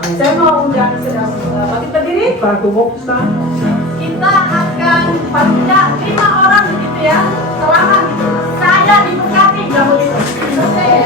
Saya mau undang sedang bangkit berdiri. Kita akan punya 5 orang begitu ya. Selama gitu. Saya diberkati dahulu. Saya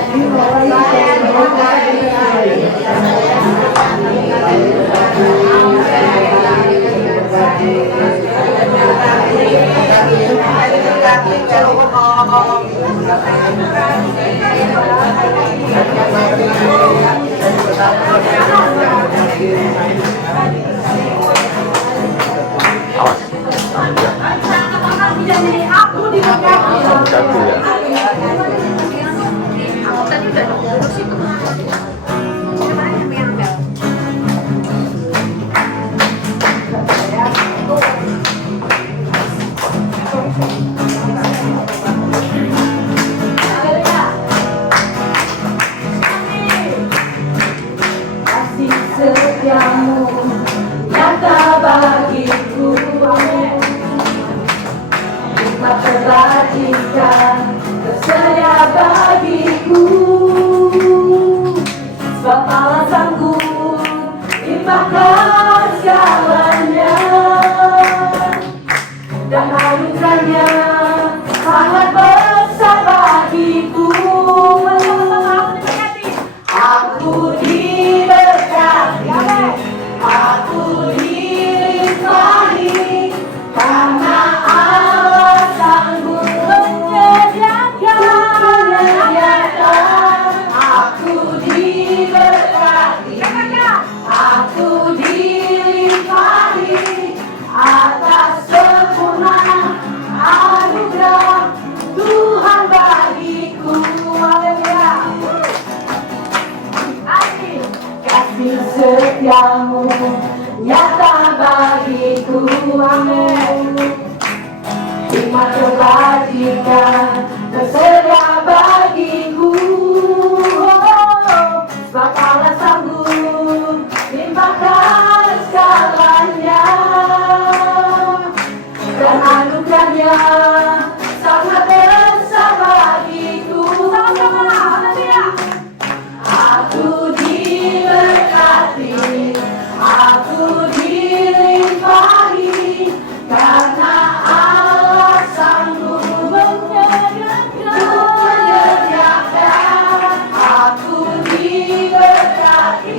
aku diberkati. Tadi udah terus itu. Kasih setiamu nyata bagiku, hikmat terbagikan tersedia bagiku, sebab Allah sanggup limpahkan segalanya, dan anugerahnya sangat besar bagiku. Aku diberkati, aku dilimpahi, karena Allah sanggup menyediakan. Aku diberkati, aku dilimpahi atas sempurna anugerah Tuhan bagiku. Haleluya. Kasih setiamu nyata bagiku, amin. Hikmat terbagikan tersedia bagiku, sebab Allah sanggup limpahkan segalanya, dan anugerahnya sangat besar bagiku. Aku diberkati, aku dilimpahi, karena Allah sanggup menyediakan. Aku diberkati,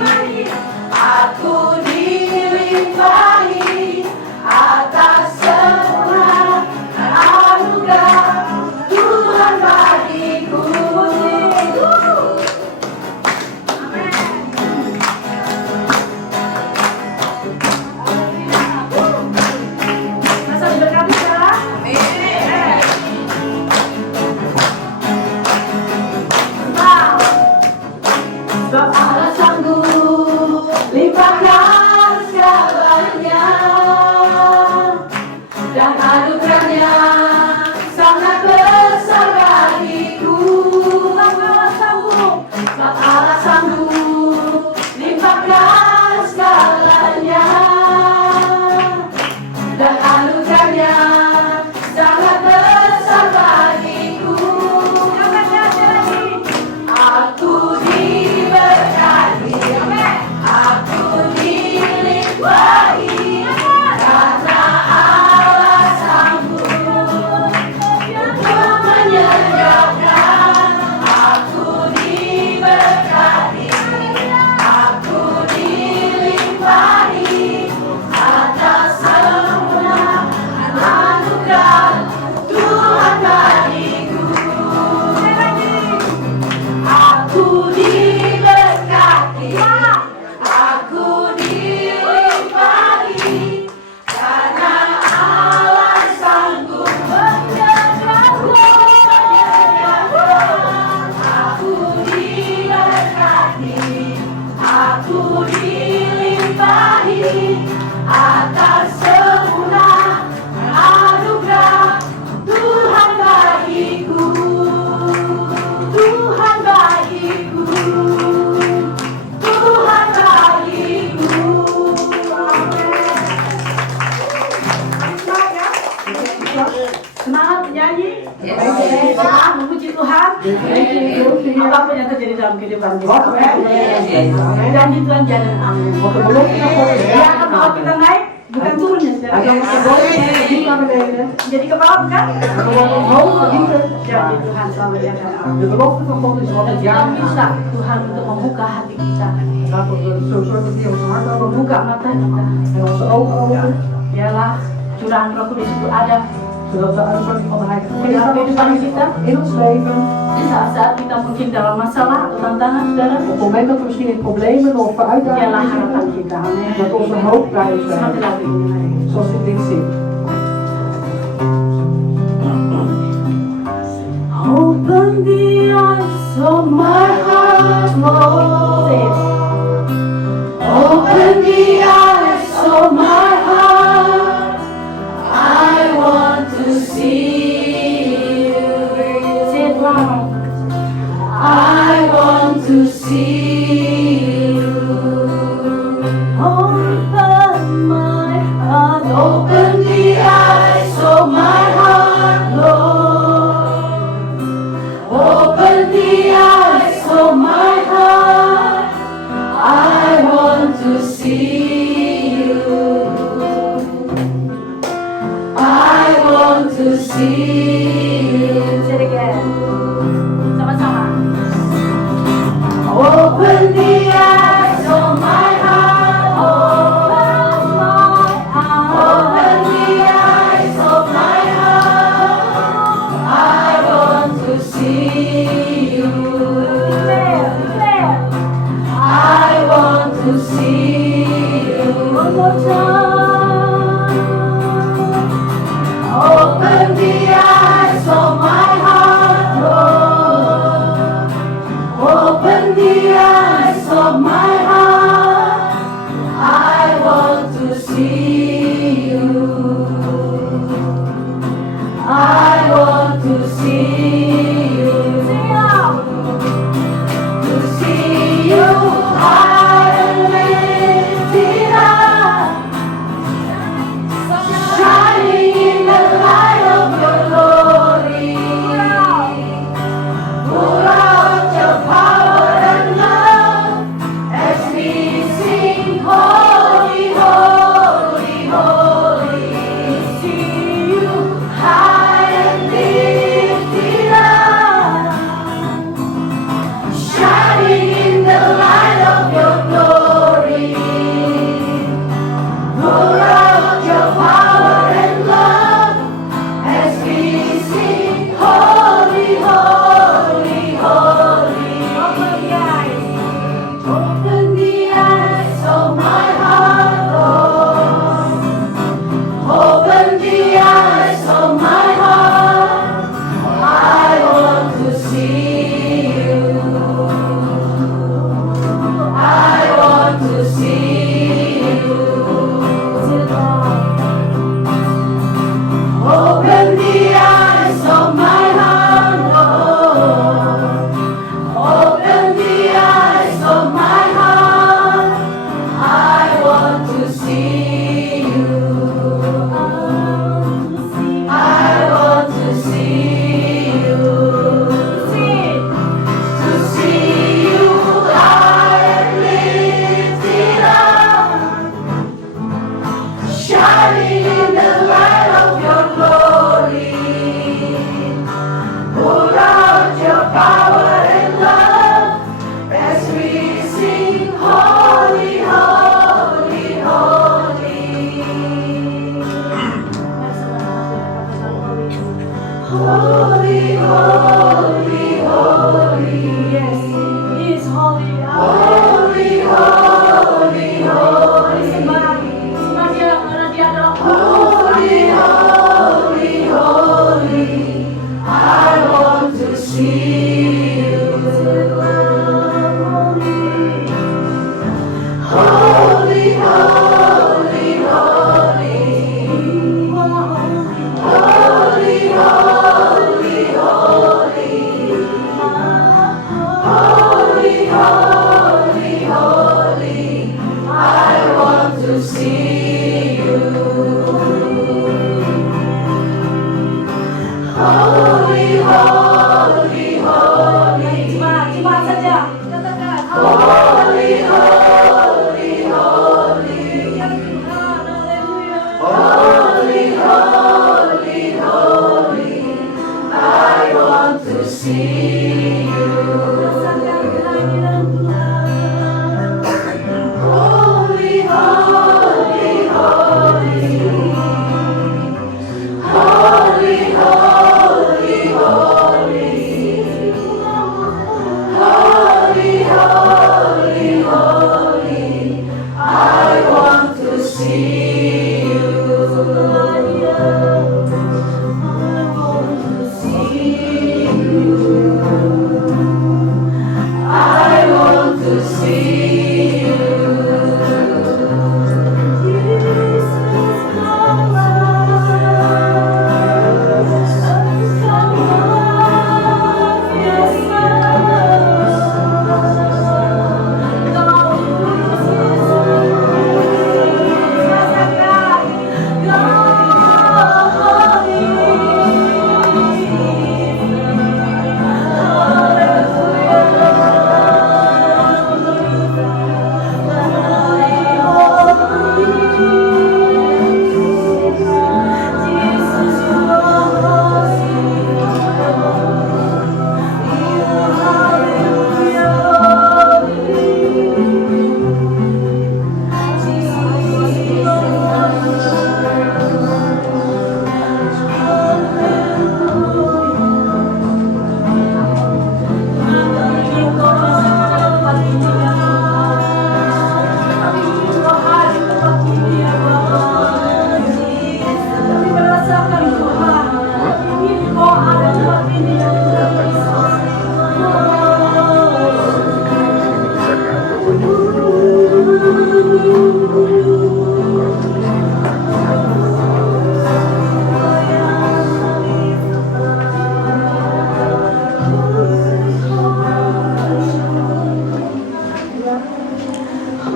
aku dilimpahi atas sempurna anugerah Tuhan bagiku. Masa diberkati ya? Amin. Sebab Allah sanggup limpahkan segalanya, dan anugerahnya sangat besar bagiku. Sebab Allah sanggup limpahkan segalanya, dan anugerahnya sangat besar bagiku. Aku diberkati, dalam kehidupan kita. Wat wij Janji Tuhan jangan amin. Want de belofte van God is Ya, ja kalau en kita amen. naik, bukan turun ya, saudara. Hij kan ons verboden niet naar beneden. Jadi ke bawah bukan? En we worden omhoog verdienen. Janji Tuhan selalu ya kan. De belofte van God is wat Dan het kita ja en bisa amen. Tuhan untuk membuka hati kita, Laten we zo zorgen dat hij ons hart open membuka mata kita. en onze ogen open. Biarlah curahan Roh Kudus itu ada Zodat de uitzorging van de Heilige di Geest dalam kehidupan kita. in ons leven. Di saat-saat kita mungkin dalam masalah atau tantangan, saudara. Op het moment dat we misschien in problemen of Biarlah uitdagingen harapan zitten, kita. Amin. dat onze hoop bij ons Seperti blijft. lagu ini. mari. Zoals dit lied zingt. Open the eyes of my heart, Lord. Open the eyes of my heart. I want to see you. Say it loud. I want to see you. Open my heart. Open the eyes of my heart, Lord. Open the eyes of my heart.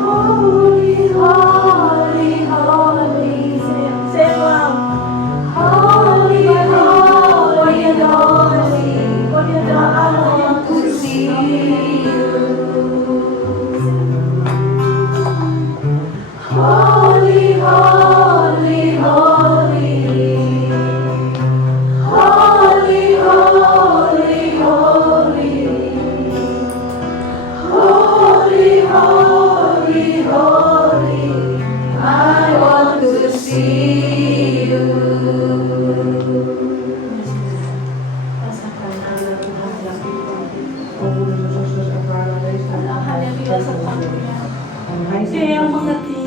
Holy, holy, holy. Say wow. Holy, holy, holy. I want to see you. Holy, holy, holy. Holy, holy, holy. Holy, holy, holy. I want to see you. Rasakan Allah Tuhan dalam kehidupan kita. Oh, Moeder, zoals we ervaren aanwezig Hal yang dirasakan Dia. En hij Dia yang mengerti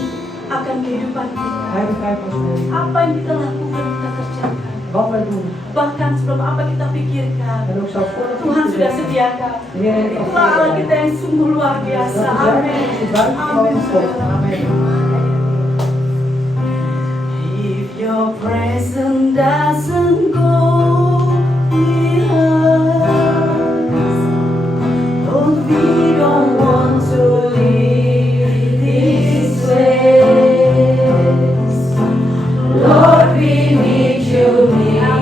akan kehidupan kita. Hij begrijpt ons leven. Apa yang kita lakukan, kita kerjakan. Wat wij doen. Bahkan sebelum apa kita pikirkan, En ook zelfs voordat we Tuhan het sudah doen. sediakan. De Heer heeft ons Itulah Allah kita yang sungguh luar biasa. Dat is Amin. buitengewoon God. Amen. If your presence doesn't go with us, Lord, we don't want to leave this place. Lord, we need you near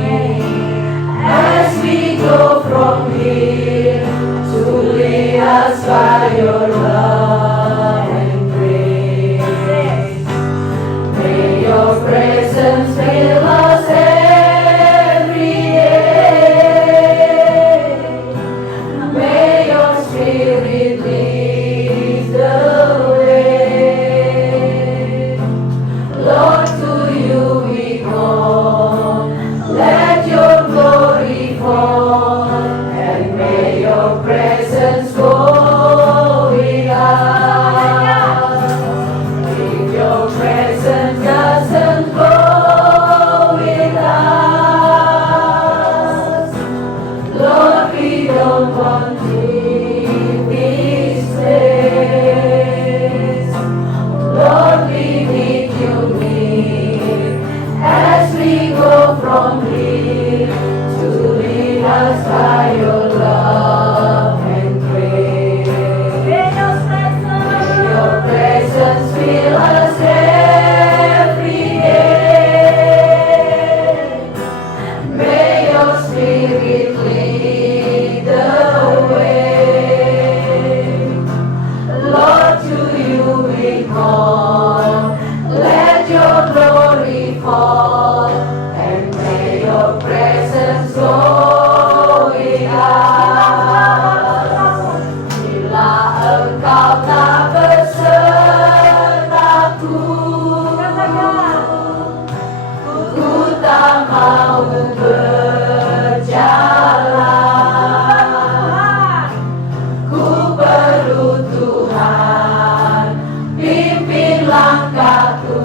as we go from here to lead us by your love and grace. May your presence fill us every day. May your spirit lead the way. Lord, to you we call. Let your glory fall. And may your presence go with us. If your presence doesn't go with us, Lord, we don't want to leave this place. Lord, we need you near as we go from here to lead us by your love and grace. May your presence fill us every day. May your spirit lead the way. Lord, to you we call. Let your glory fall. And may your presence go with us. Bila engkau tak besertaku, ku tak mau berjalan. Ku perlu Tuhan, pimpin langkahku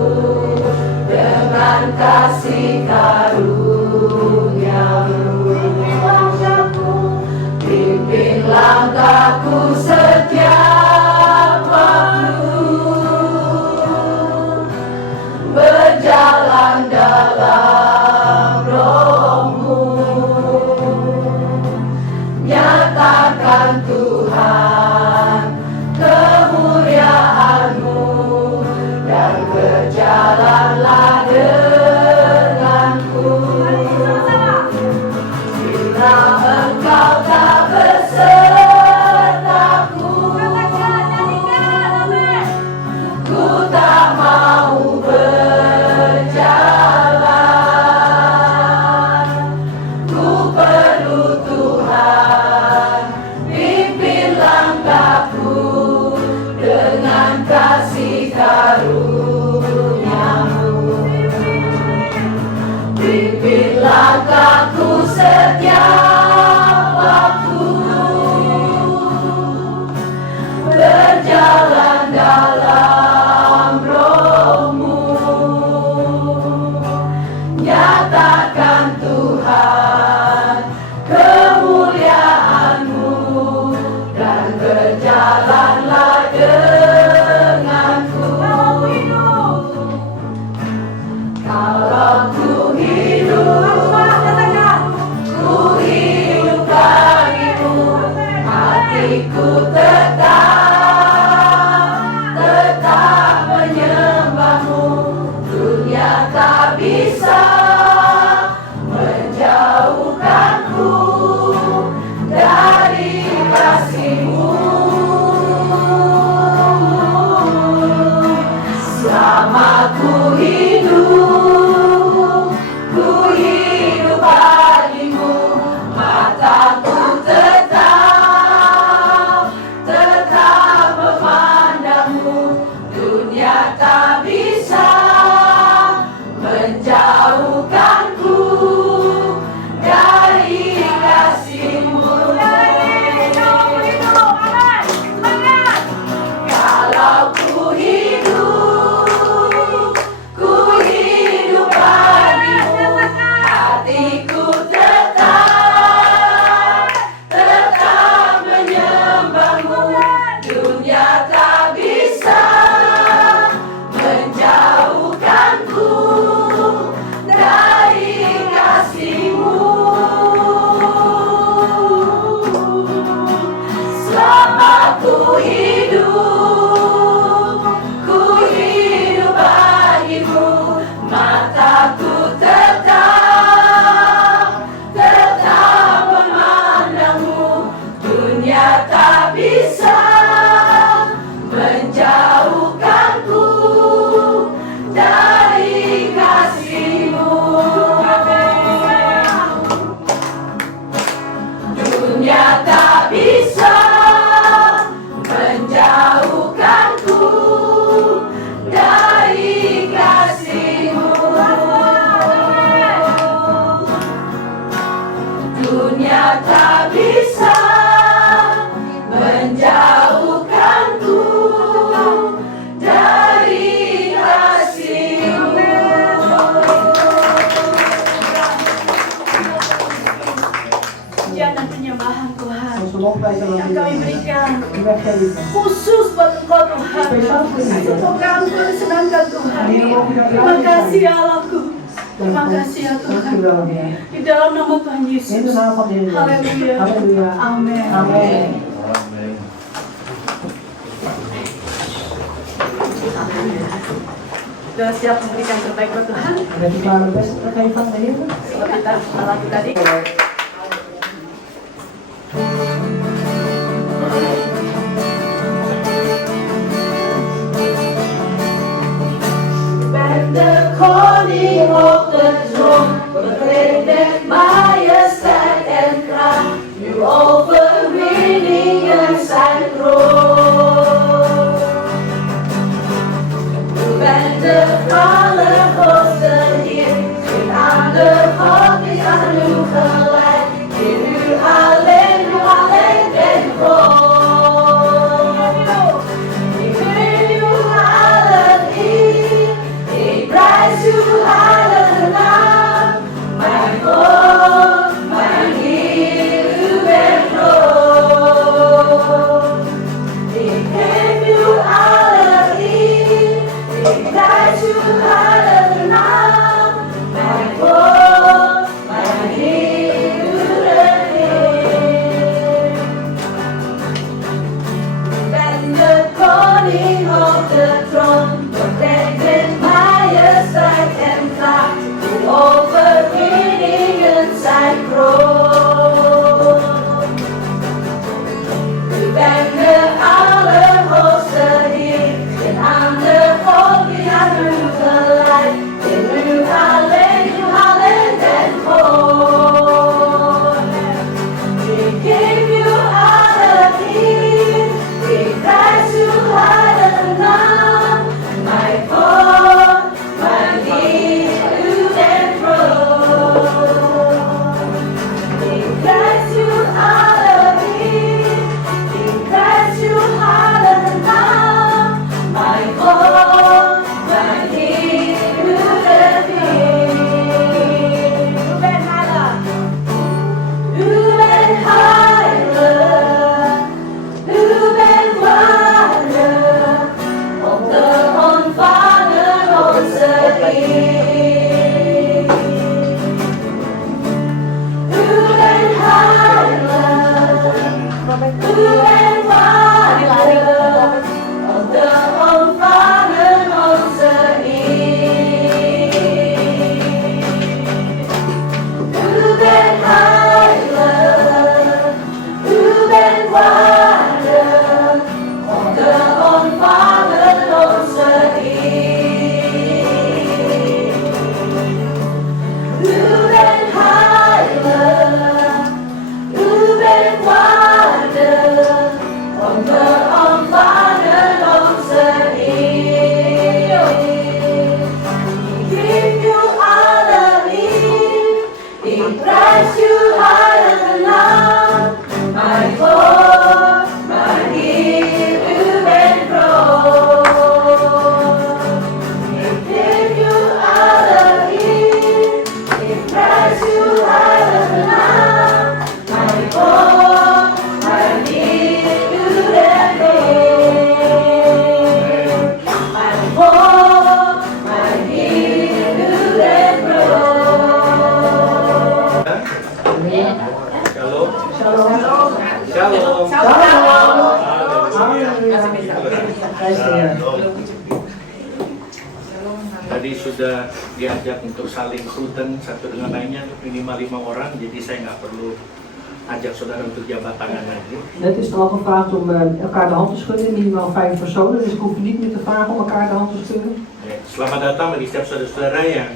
dengan kasih karunia-Mu. Pimpin langkahku setiap waktu, berjalan dalam Roh-Mu. Nyatakan Tuhan kemuliaan-Mu dan berjalanlah denganku. Bila engkau tak besertaku, ku tak mau berjalan. Ku perlu Tuhan, pimpin langkahku dengan kasih karunia-Mu. Pimpin langkahku setiap waktu, berjalan dalam Roh-Mu. Nyatakan Tuhan kemuliaan-Mu dan berjalanlah denganku. yang kami berikan Die wij geven. khusus buat Engkau Tuhan. Speciaal voor u. Semoga Engkau disenangkan Tuhan. En hier mogen we Terima blij kasih zijn. ya Allahku. Terima kasih ya Dank u Tuhan. wel, Heer. Di dalam nama Tuhan In de Yesus. naam van de Heer. Halleluja. Halleluja. Amin. Amen. Sudah siap memberikan terbaik buat Tuhan? En heb je klaar het beste te geven aan de Heer? Seperti kita lagu tadi. Ben de koning op de troon, bekleed met majesteit en kracht. Uw overwinningen zijn groot. U bent de allergrootste Heer, geen ander God is aan u gelijk. In u alleen bent groot. Ik geef u alle eer, ik prijs uw heilige naam. Mijn God, mijn Heer, u bent groot. Ik geef u alle eer, ik prijs uw heilige naam. Mijn God, mijn Heer, u bent Heer. Ben de koning op de troon, bekleed met majesteit en kracht. Uw overwinningen zijn groot. U bent de allerhoogste Heer, geen ander God is aan u gelijk. In u alleen bent groot. Ik geef u alle eer, ik prijs uw heilige naam. Mijn God, mijn Heer, u bent groot. Ik prijs uw alle eer, ik prijs uw heilige naam. Mijn God, mijn Heer, u bent Heer. U bent heilig. U bent heilig, u bent waardig, om te ontvangen onze eer. U bent heilig, u bent waardig, om te ontvangen onze eer. U bent heilig, u bent waardig, om te ontvangen onze eer. U bent heilig, u bent waardig, om te ontvangen onze eer. Ik geef u alle eer, ik prijs uw heilige naam. Mijn God, mijn Heer, u bent groot. Ik geef u alle eer, ik prijs uw heilige naam. Mijn God, mijn Heer, u bent Heer. Mijn God, mijn Heer, u bent groot. Shalom. Shalom. Shalom. Halleluja. Prijs de Heer. Tadi sudah diajak untuk saling kruten satu dengan lainnya minimal 5 orang, jadi saya nggak perlu ajak saudara untuk jabat tangan lagi. Net is er al gevraagd om elkaar de hand te schudden, minimaal 5 personen, dus ik hoef niet meer te vragen om elkaar de hand te schudden. Oke, selamat datang bagi setiap saudara-saudara yang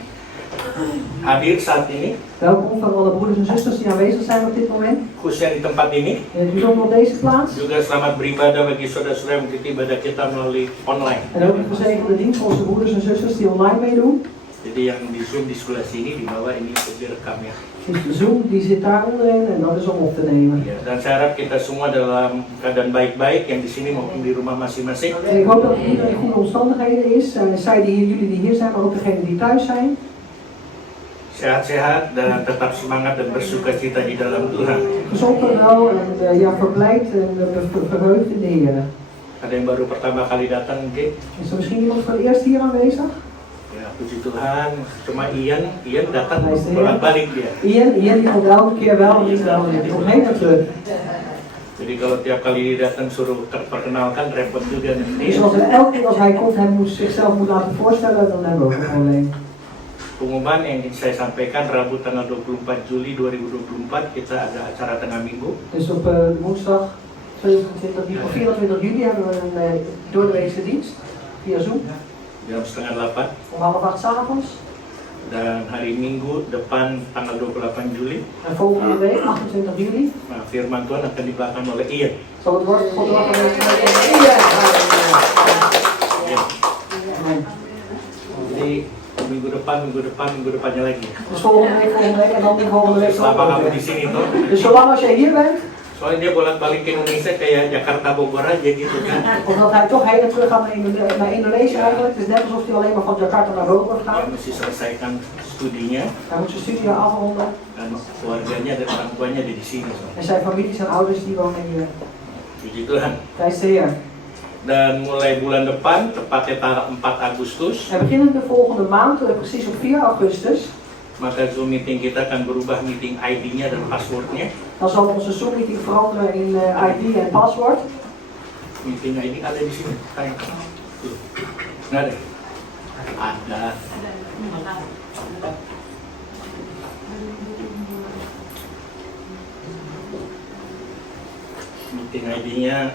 hadir saat ini, Welkom van alle broeders en zusters die aanwezig zijn op dit moment. khususnya di tempat ini. In het bijzonder op deze plaats. Juga selamat beribadah bagi saudara-saudara yang mengikuti ibadah kita melalui online. En ook een gezegende dienst voor onze broeders en zusters die online meedoen. Jadi yang di Zoom di sebelah sini, di bawah ini untuk direkam ya. Dus de Zoom die zit daar onderin en dat is om op te nemen. Ya, dan saya harap kita semua dalam keadaan baik-baik yang di sini maupun di rumah masing-masing. En ik hoop dat iedereen in goede omstandigheden is. Zij die hier, jullie die hier zijn, maar ook degenen die thuis zijn. sehat-sehat dan tetap semangat dan bersuka cita di dalam Tuhan. Gezond en wel en ja, verblijd en verheugd in de Heer. Ada yang baru pertama kali datang, G? Is er misschien iemand voor het eerst hier aanwezig? Ya, puji Tuhan. Cuma Ian datang bolak-balik dia. Ian die komt elke keer wel en niet wel en die komt heen en terug. Jadi kalau tiap kali datang suruh terperkenalkan repot juga Dus nih. als elke keer als hij komt, hij zichzelf moet laten voorstellen, dan hebben we ook een probleem. Pengumuman yang ingin saya sampaikan, Rabu tanggal 24 Juli 2024 kita ada acara tengah minggu. Dus op woensdag 24 juli hebben we een doordeweekse dienst via Zoom Jam setengah 8. om 7:30 s'avonds. Dan hari Minggu depan tanggal 28 Juli, En volgende week, 28 juli, nah, firman Tuhan akan dibawakan oleh Ian. zal het woord van God doorgewezen worden. Ja. Ian. Amen. Jadi minggu depannya lagi. Dus volgende week en dan die volgende week. Selama kamu di sini tuh, Dus zolang als jij hier bent, soalnya dia bolak-balik ke Indonesia kayak Jakarta Bogor aja gitu kan. omdat hij toch heen en terug gaat naar Indonesië eigenlijk. Het is net alsof hij alleen maar van Jakarta naar Bogor Dia gaat. mesti selesaikan studinya Hij moet zijn studie afronden. dan keluarganya dan orang tuanya ada di sini. En zijn families en ouders die wonen hier. Puji Tuhan. Prijs de Heer. Dan mulai bulan depan, tepatnya tanggal 4 Agustus, En beginnen de volgende maand, precies op 4 augustus, maka Zoom meeting kita akan berubah meeting ID-nya dan passwordnya. dan zal onze Zoom meeting veranderen in ID en paswoord. Meeting ID ada di sini. Kayak tuh. Nggak ada. Ada. Meeting ID-nya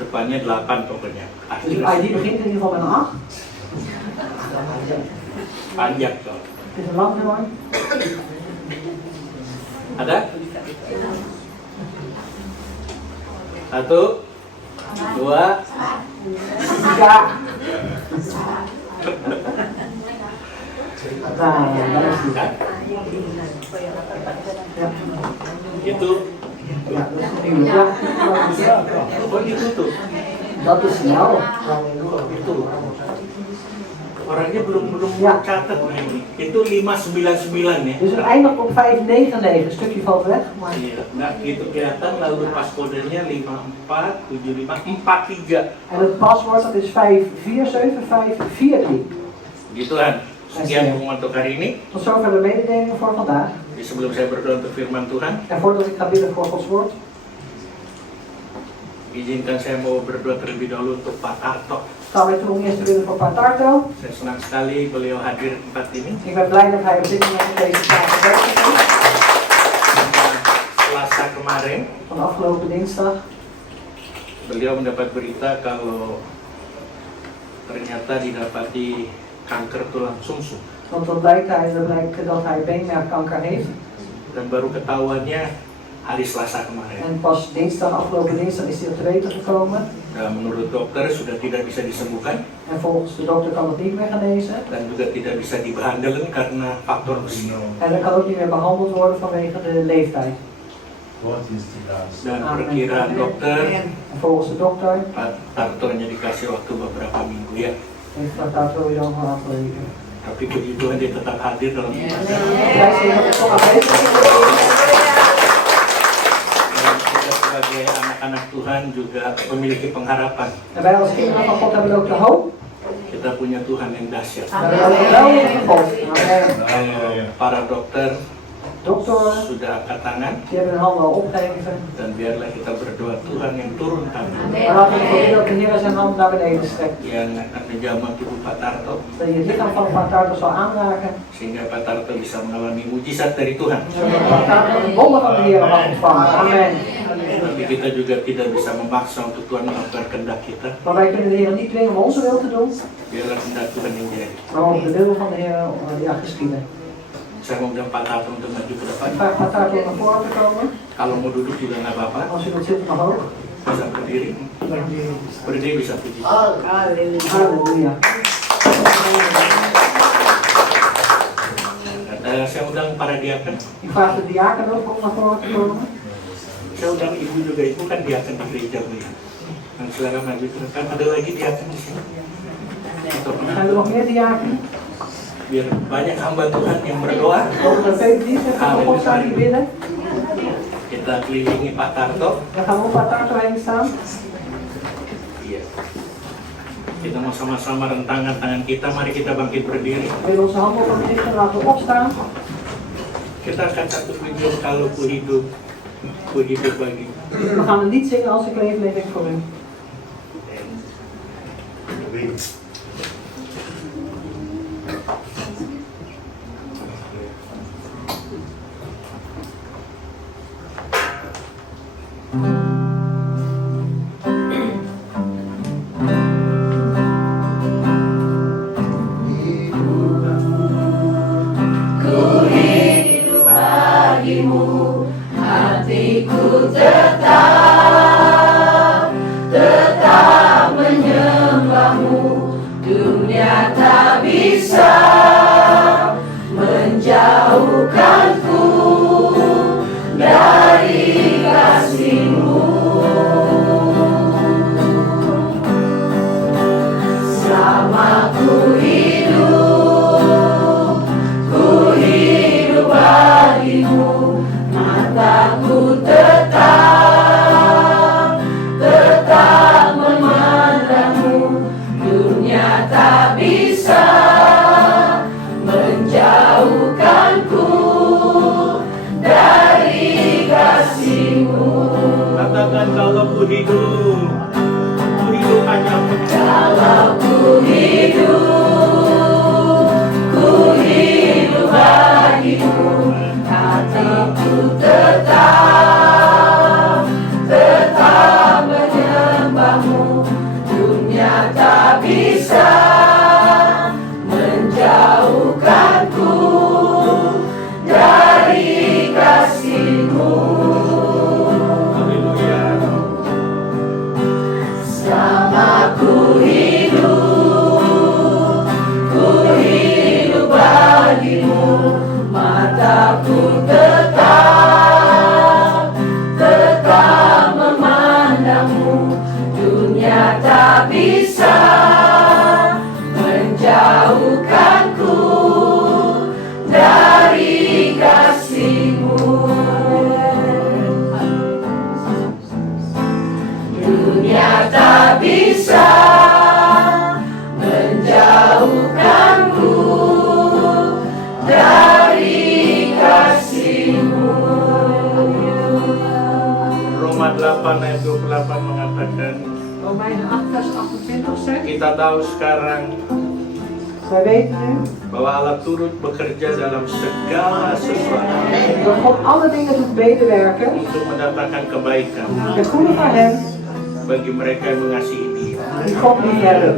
depannya 8 pokoknya. Dus de ID begint in ieder geval met een 8. Panjang tuh. Het is een lang nummer. Ada? 1, 2, 3. Nah, daar is die. kan? Ja. Itu Ja, dat is nieuw. Ja. oh ditutup. Dat is snel. Itu orangnya belum Ya. catat nah ini. Itu 599 ya. Dus het eindigt op 599. Een stukje valt weg. Maar Iya, nggak gitu kelihatan lalu pas kodenya 547543. en het paswoord dat is 547543. Gitu kan. Sekian pengumuman untuk hari ini. Tot zover de mededelingen voor vandaag. Jadi sebelum saya berdoa untuk firman Tuhan, En voordat ik ga bidden voor Gods woord, izinkan saya mau berdoa terlebih dahulu untuk Pak Tarto. gaan wij toen eerst bidden voor Pak Tarto. Saya senang sekali beliau hadir di tempat ini. Ik ben blij dat hij op dit moment op deze tafel werkt. Selasa kemarin, Van afgelopen dinsdag beliau mendapat berita kalau ternyata didapati kanker tulang sumsum. want dan blijkt dat hij beenmergkanker heeft. Dan baru ketahuannya hari Selasa kemarin. En pas afgelopen dinsdag is hij te weten gekomen. Dan menurut dokter sudah tidak bisa disembuhkan En volgens de dokter kan het niet meer genezen. dan juga tidak bisa dibehandelen karena faktor usia. En dat kan ook niet meer behandeld worden vanwege de leeftijd. Dan perkiraan dokter, En volgens de dokter Pak Tarto hanya dikasih waktu beberapa minggu ya. heeft Pak Tarto weer dan een aantal weken. Tapi puji Tuhan dia tetap hadir dalam hidup. Wij zien dat het toch aanwezig is. Dan kita sebagai anak-anak Tuhan juga memiliki pengharapan. En wij als kinderen van God hebben ook de hoop. Kita punya Tuhan yang dahsyat. We hebben ook wel in God. Amen. Para dokter Dokter, sudah angkat tangan die hebben hun handen al opgeheven. dan biarlah kita berdoa Tuhan yang turun tangan Maar laten we bidden dat de Heer zijn hand naar beneden strekt. yang akan menjamah tubuh Pak Tarto Dat je het lichaam van Pak Tarto zal aanraken. sehingga Pak Tarto bisa mengalami mujizat dari Tuhan. Zodat Pak Tarto een wonder van de Heer mag ontvangen. Amen. Tapi kita juga tidak bisa memaksa untuk Tuhan melakukan kehendak kita. Maar wij kunnen de Heer niet dwingen om onze wil te doen. Biarlah kehendak Tuhan yang jadi. Maar om de wil van de Heer geschieden. Saya mau bilang Pak Tarto untuk maju ke depan. Ik vraag Pak Tarto om naar voren te komen. Kalau mau duduk juga nggak apa-apa. Als u wilt zitten mag ook. Bisa berdiri. Berdiri bisa puji. Halleluja. Saya undang para diaken. Ik vraag de diaken ook om naar voren te komen. Saya undang ibu juga, ibu kan diaken di gereja Bu ya. Dan silakan maju ke depan. Ada lagi diaken di sini. Atau Zijn er nog meer diaken? biar banyak hamba Tuhan yang berdoa. Over de tweede dienst en gaan we opstaan hier binnen. Kita kelilingi Pak Tarto. Dan gaan we op Tarto heen staan. Iya. Kita mau sama-sama rentangkan tangan kita. Mari kita bangkit berdiri. We willen onze handen op hem richten, laten we opstaan. Kita akan satu video kalau ku hidup bagi. We gaan een lied zingen, als ik leef, leef ik voor u. Hatiku tetap menyembahmu. Dunia tak bisa menjauhkanku dari kasih-Mu. Selama ku hidup bagimu. Mataku tetap memandangmu. Dunia tak bisa menjauhkanku dari kasih-Mu. Katakan kalau ku hidup hanya Kalau ku hidup bagimu. Hatiku tetap menyembahmu. Dunia tak bisa menjauhkanku dari kasih-Mu. haleluya. Selama ku hidup bagimu. Mataku tetap memandangmu. Dunia tak bisa menjauhkanku dari kasih-Mu. Dunia tak bisa menjauhkanku dari kasih-Mu. Roma 8 ayat 28 mengatakan, Romeinen 8 vers 28 zegt. kita tahu sekarang Wij weten nu bahwa Allah turut bekerja dalam segala sesuatu dat God alle dingen doet medewerken. untuk mendatangkan kebaikan Het goede van hen bagi mereka yang mengasihi Dia, die God liefhebben.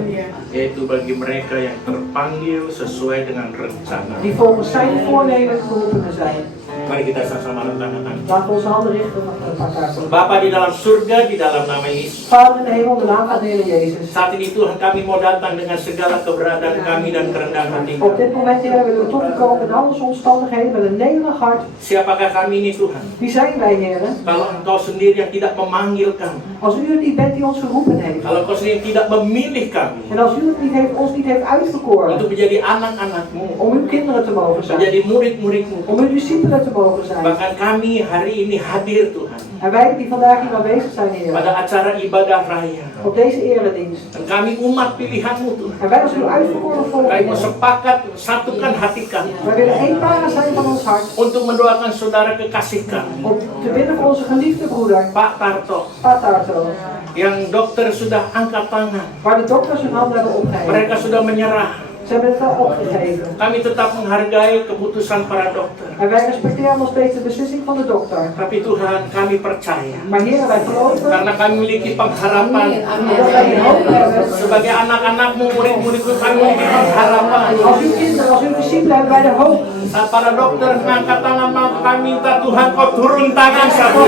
yaitu bagi mereka yang terpanggil sesuai dengan rencana. Die volgens zijn voornemen geroepenen zijn. Mari kita sama-sama rentangkan. Laten we onze handen richten op elkaar. Bapa di dalam surga, di dalam nama Yesus. Vader in de hemel, in de naam van de Heer Jezus. Saat ini Tuhan, kami mau datang dengan segala keberadaan kami dan kerendahan hati Op kami. dit moment, Heer, willen we tot u komen in alle omstandigheden met een nederig hart. Siapakah kami ini Tuhan? Wie zijn wij, Heer? Kalau Engkau sendiri yang tidak memanggil kami, Als u het niet bent die ons geroepen heeft. kalau Engkau sendiri yang tidak memilih kami En als u het niet heeft, ons niet heeft uitverkoren. untuk menjadi anak-anak-Mu, Om uw kinderen te mogen zijn. menjadi murid-murid-Mu, Om uw discipelen te mogen zijn. bahkan kami hari ini hadir Tuhan En wij die vandaag hier aanwezig zijn, Heer. pada acara ibadah raya. Op deze eredienst. Dan kami umat pilihan-Mu Tuhan. En wij als uw uitverkoren volk, Kami mau Heer. sepakat satukan hati kami Wij willen eenparig zijn van ons hart. untuk mendoakan saudara kekasih kami, Om te bidden voor onze geliefde broeder, Pak Tarto, Pak Tarto. yang dokter sudah angkat tangan. Waar de dokters hun handen hebben opgeheven. Mereka sudah menyerah. Ze hebben het wel opgegeven. Kami tetap menghargai keputusan para dokter. En wij respecteren nog steeds de beslissing van de dokter. Tapi Tuhan, kami percaya Maar Heer, wij geloven karena kami memiliki pengharapan dat wij die hoop hebben. sebagai anak-anak-Mu, murid-murid-Mu, kami memiliki pengharapan. Als uw kinderen, als uw discipelen hebben wij de hoop. Saat para dokter mengangkat tangan, maka kami minta Tuhan Kau turun tangan satu.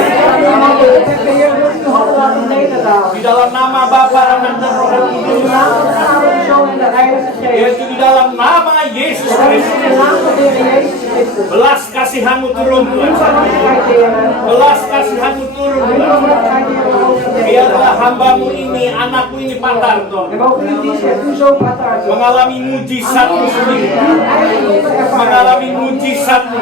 Heer, wilt u uw handen laten nederdalen. Di dalam nama Bapa, Anak dan Roh In de Kudus. naam van de Vader, de Zoon en de Heilige Geest. Yaitu di dalam nama Yesus En dat is in Kristus. de naam van de Heer Jezus Christus. Belas kasihan-Mu turun Uw Tuhan. barmhartigheid, Heer. Belas kasihan-Mu turun Uw Tuhan. barmhartigheid, Heer, over deze. Biarlah hamba-Mu ini, anakku ini Pak Tarto, En mogen u die zegt, uw zoon Patarto. mengalami mujizat-Mu sendiri. Mengalami mujizat-Mu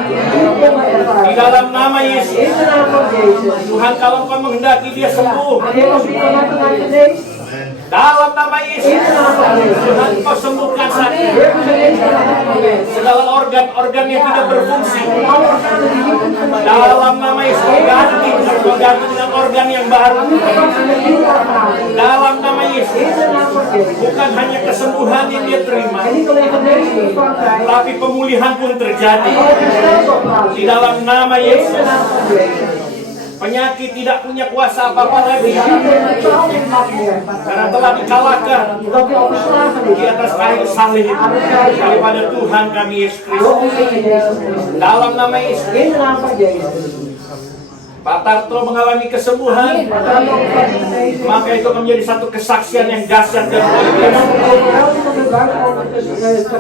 di dalam nama Yesus. In de naam van Jezus. Tuhan, kalau Engkau menghendaki dia sembuh, Heer, als u vanuit geneest, dalam nama Yesus. in de naam van Jezus. Tuhan, Engkau sembuhkan saat ini Heer, u geneest in het moment. segala organ-organ yang tidak berfungsi. Alle organen die niet goed functioneren. Dalam nama Yesus, Kau ganti dengan organ yang baru. Dalam nama Yesus, In de naam van Jezus. bukan hanya kesembuhan yang dia terima, En niet alleen genezing ontvangt hij, tapi pemulihan pun terjadi. maar ook herstel zal plaatsen. Di dalam nama In de Yesus, naam van Jezus. penyakit tidak punya kuasa apa-apa lagi. Ziekte heeft totaal geen macht meer. Karena telah dikalahkan Omdat hij al verslagen di is. atas kayu salib daripada Tuhan kami Yesus Door Kristus. onze Heer Jezus Christus. Dalam nama Yesus, In de naam van Jezus. Pak Tarto mengalami kesembuhan, Dan ook van de genezing. maka itu akan menjadi satu kesaksian yang dahsyat dan luar En biasa. dan overweldigend buitengewoon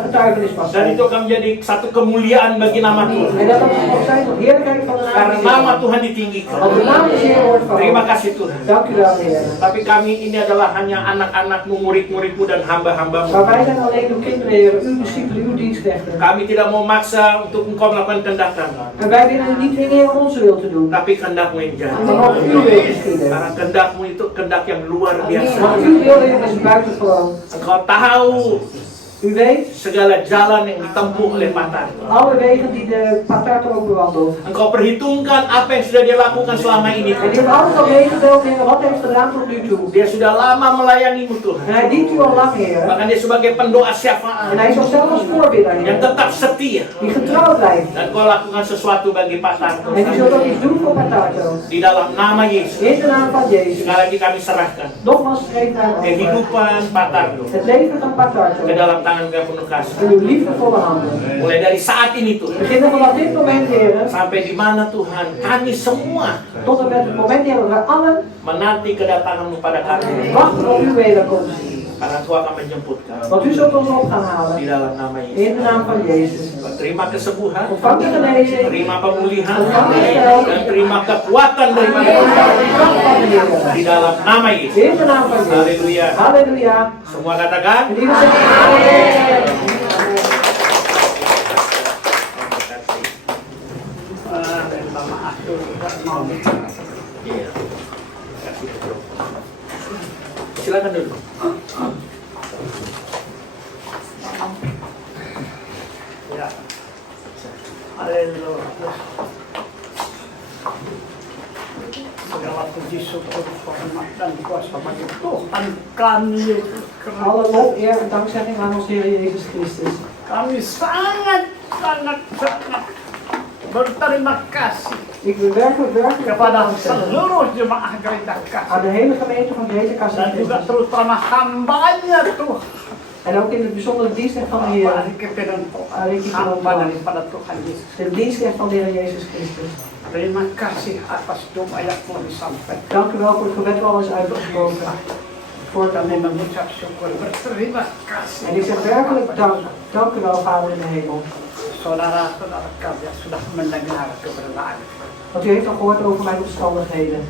getuigenis was. Dan itu akan menjadi satu kemuliaan bagi nama Tuhan. En dat ook zijn tot heerlijkheid van de naam Karena van nama Jezus. Tuhan ditinggikan. Want de naam is Heer wordt Terima verhoogd. kasih Tuhan. Dank u wel, Heer. Tapi kami ini adalah hanya anak-anakmu, murid-muridmu, dan hamba-hambamu. Maar wij zijn alleen uw kinderen, Heer, uw discipelen, uw dienstknechten. Kami tidak mau maksa untuk engkau melakukan kehendak kami. En wij willen u niet dwingen, Heer, om onze wil te doen. Tapi kehendakmu yang jadi. Maar ook uw wil geschieden. Karena kehendakmu itu kehendak yang luar biasa. Want uw wil, Heer, is buitengewoon. Engkau tahu U weet segala jalan yang ditempuh oleh Pak Tarto. alle wegen die de Patarto ook bewandelt. Engkau perhitungkan apa yang sudah dia lakukan selama ini. En die heeft alles al meegeteld, Heer, wat hij heeft gedaan tot nu toe. Dia sudah lama melayanimu Tuhan. En hij dient u al lang, Heer. Bahkan dia sebagai pendoa En syafaat hij is al zelf als voorbidder, yang Heer. tetap setia. Die getrouw blijft. Dan kau lakukan sesuatu bagi Pak Tarto. En die zult ook iets doen voor Patarto. Di dalam nama Yesus. In de naam van Jezus. Sekali lagi kami serahkan Nogmaals streed naar over. kehidupan Pak Tarto Het leven van Patarto. ke dalam tangan yang penuh kasih. In uw liefdevolle handen. Mulai dari saat ini Tuhan, Beginnen vanaf dit moment, Heer. sampai di mana Tuhan, kami semua Tot en met het moment, Heer, we allen menanti kedatangan-Mu pada kami. wachten op uw wederkomst. Karena Engkau akan menjemput kami Want u zult ons op gaan di halen. dalam nama Yesus. In de naam van Jezus. Terima kesembuhan, Ontvang de genezing. terima pemulihan, Ontvang herstel. dan terima kekuatan daripada En Tuhan ontvang de kracht van de Heer. di dalam nama Yesus. In de naam van Jezus. Haleluya. Halleluja. Semua katakan. En ieder zegt amen. Iya. Kasih bro. Silakan dulu. Ya. Haleluya. Segala puji syukur hormat dan kuasa bagi Tuhan kami Yesus Kristus. Alle lof, eer en dankzegging aan ons Heer Jezus Christus. Kami sangat berterima kasih Ik wil werkelijk kepada dankzeggen seluruh jemaah gereja aan kasih de hele gemeente van Greater Kassie dan juga Christus. terutama hambanya Tuhan. En ook in het bijzonder de dienst van de Heer. Mari kita dan hamba daripada Tuhan Yesus. De dienst van de Heer Jezus Christus. Terima kasih atas doa yang telah disampaikan. Dank u wel voor het gebed wat al is uitgesproken. Voor Kami mengucap syukur berterima kasih. En ik zeg werkelijk dank. Dank u wel, Vader in de hemel. Saudara-saudara kami sudah mendengar kebenaran. Want u heeft al gehoord over mijn omstandigheden.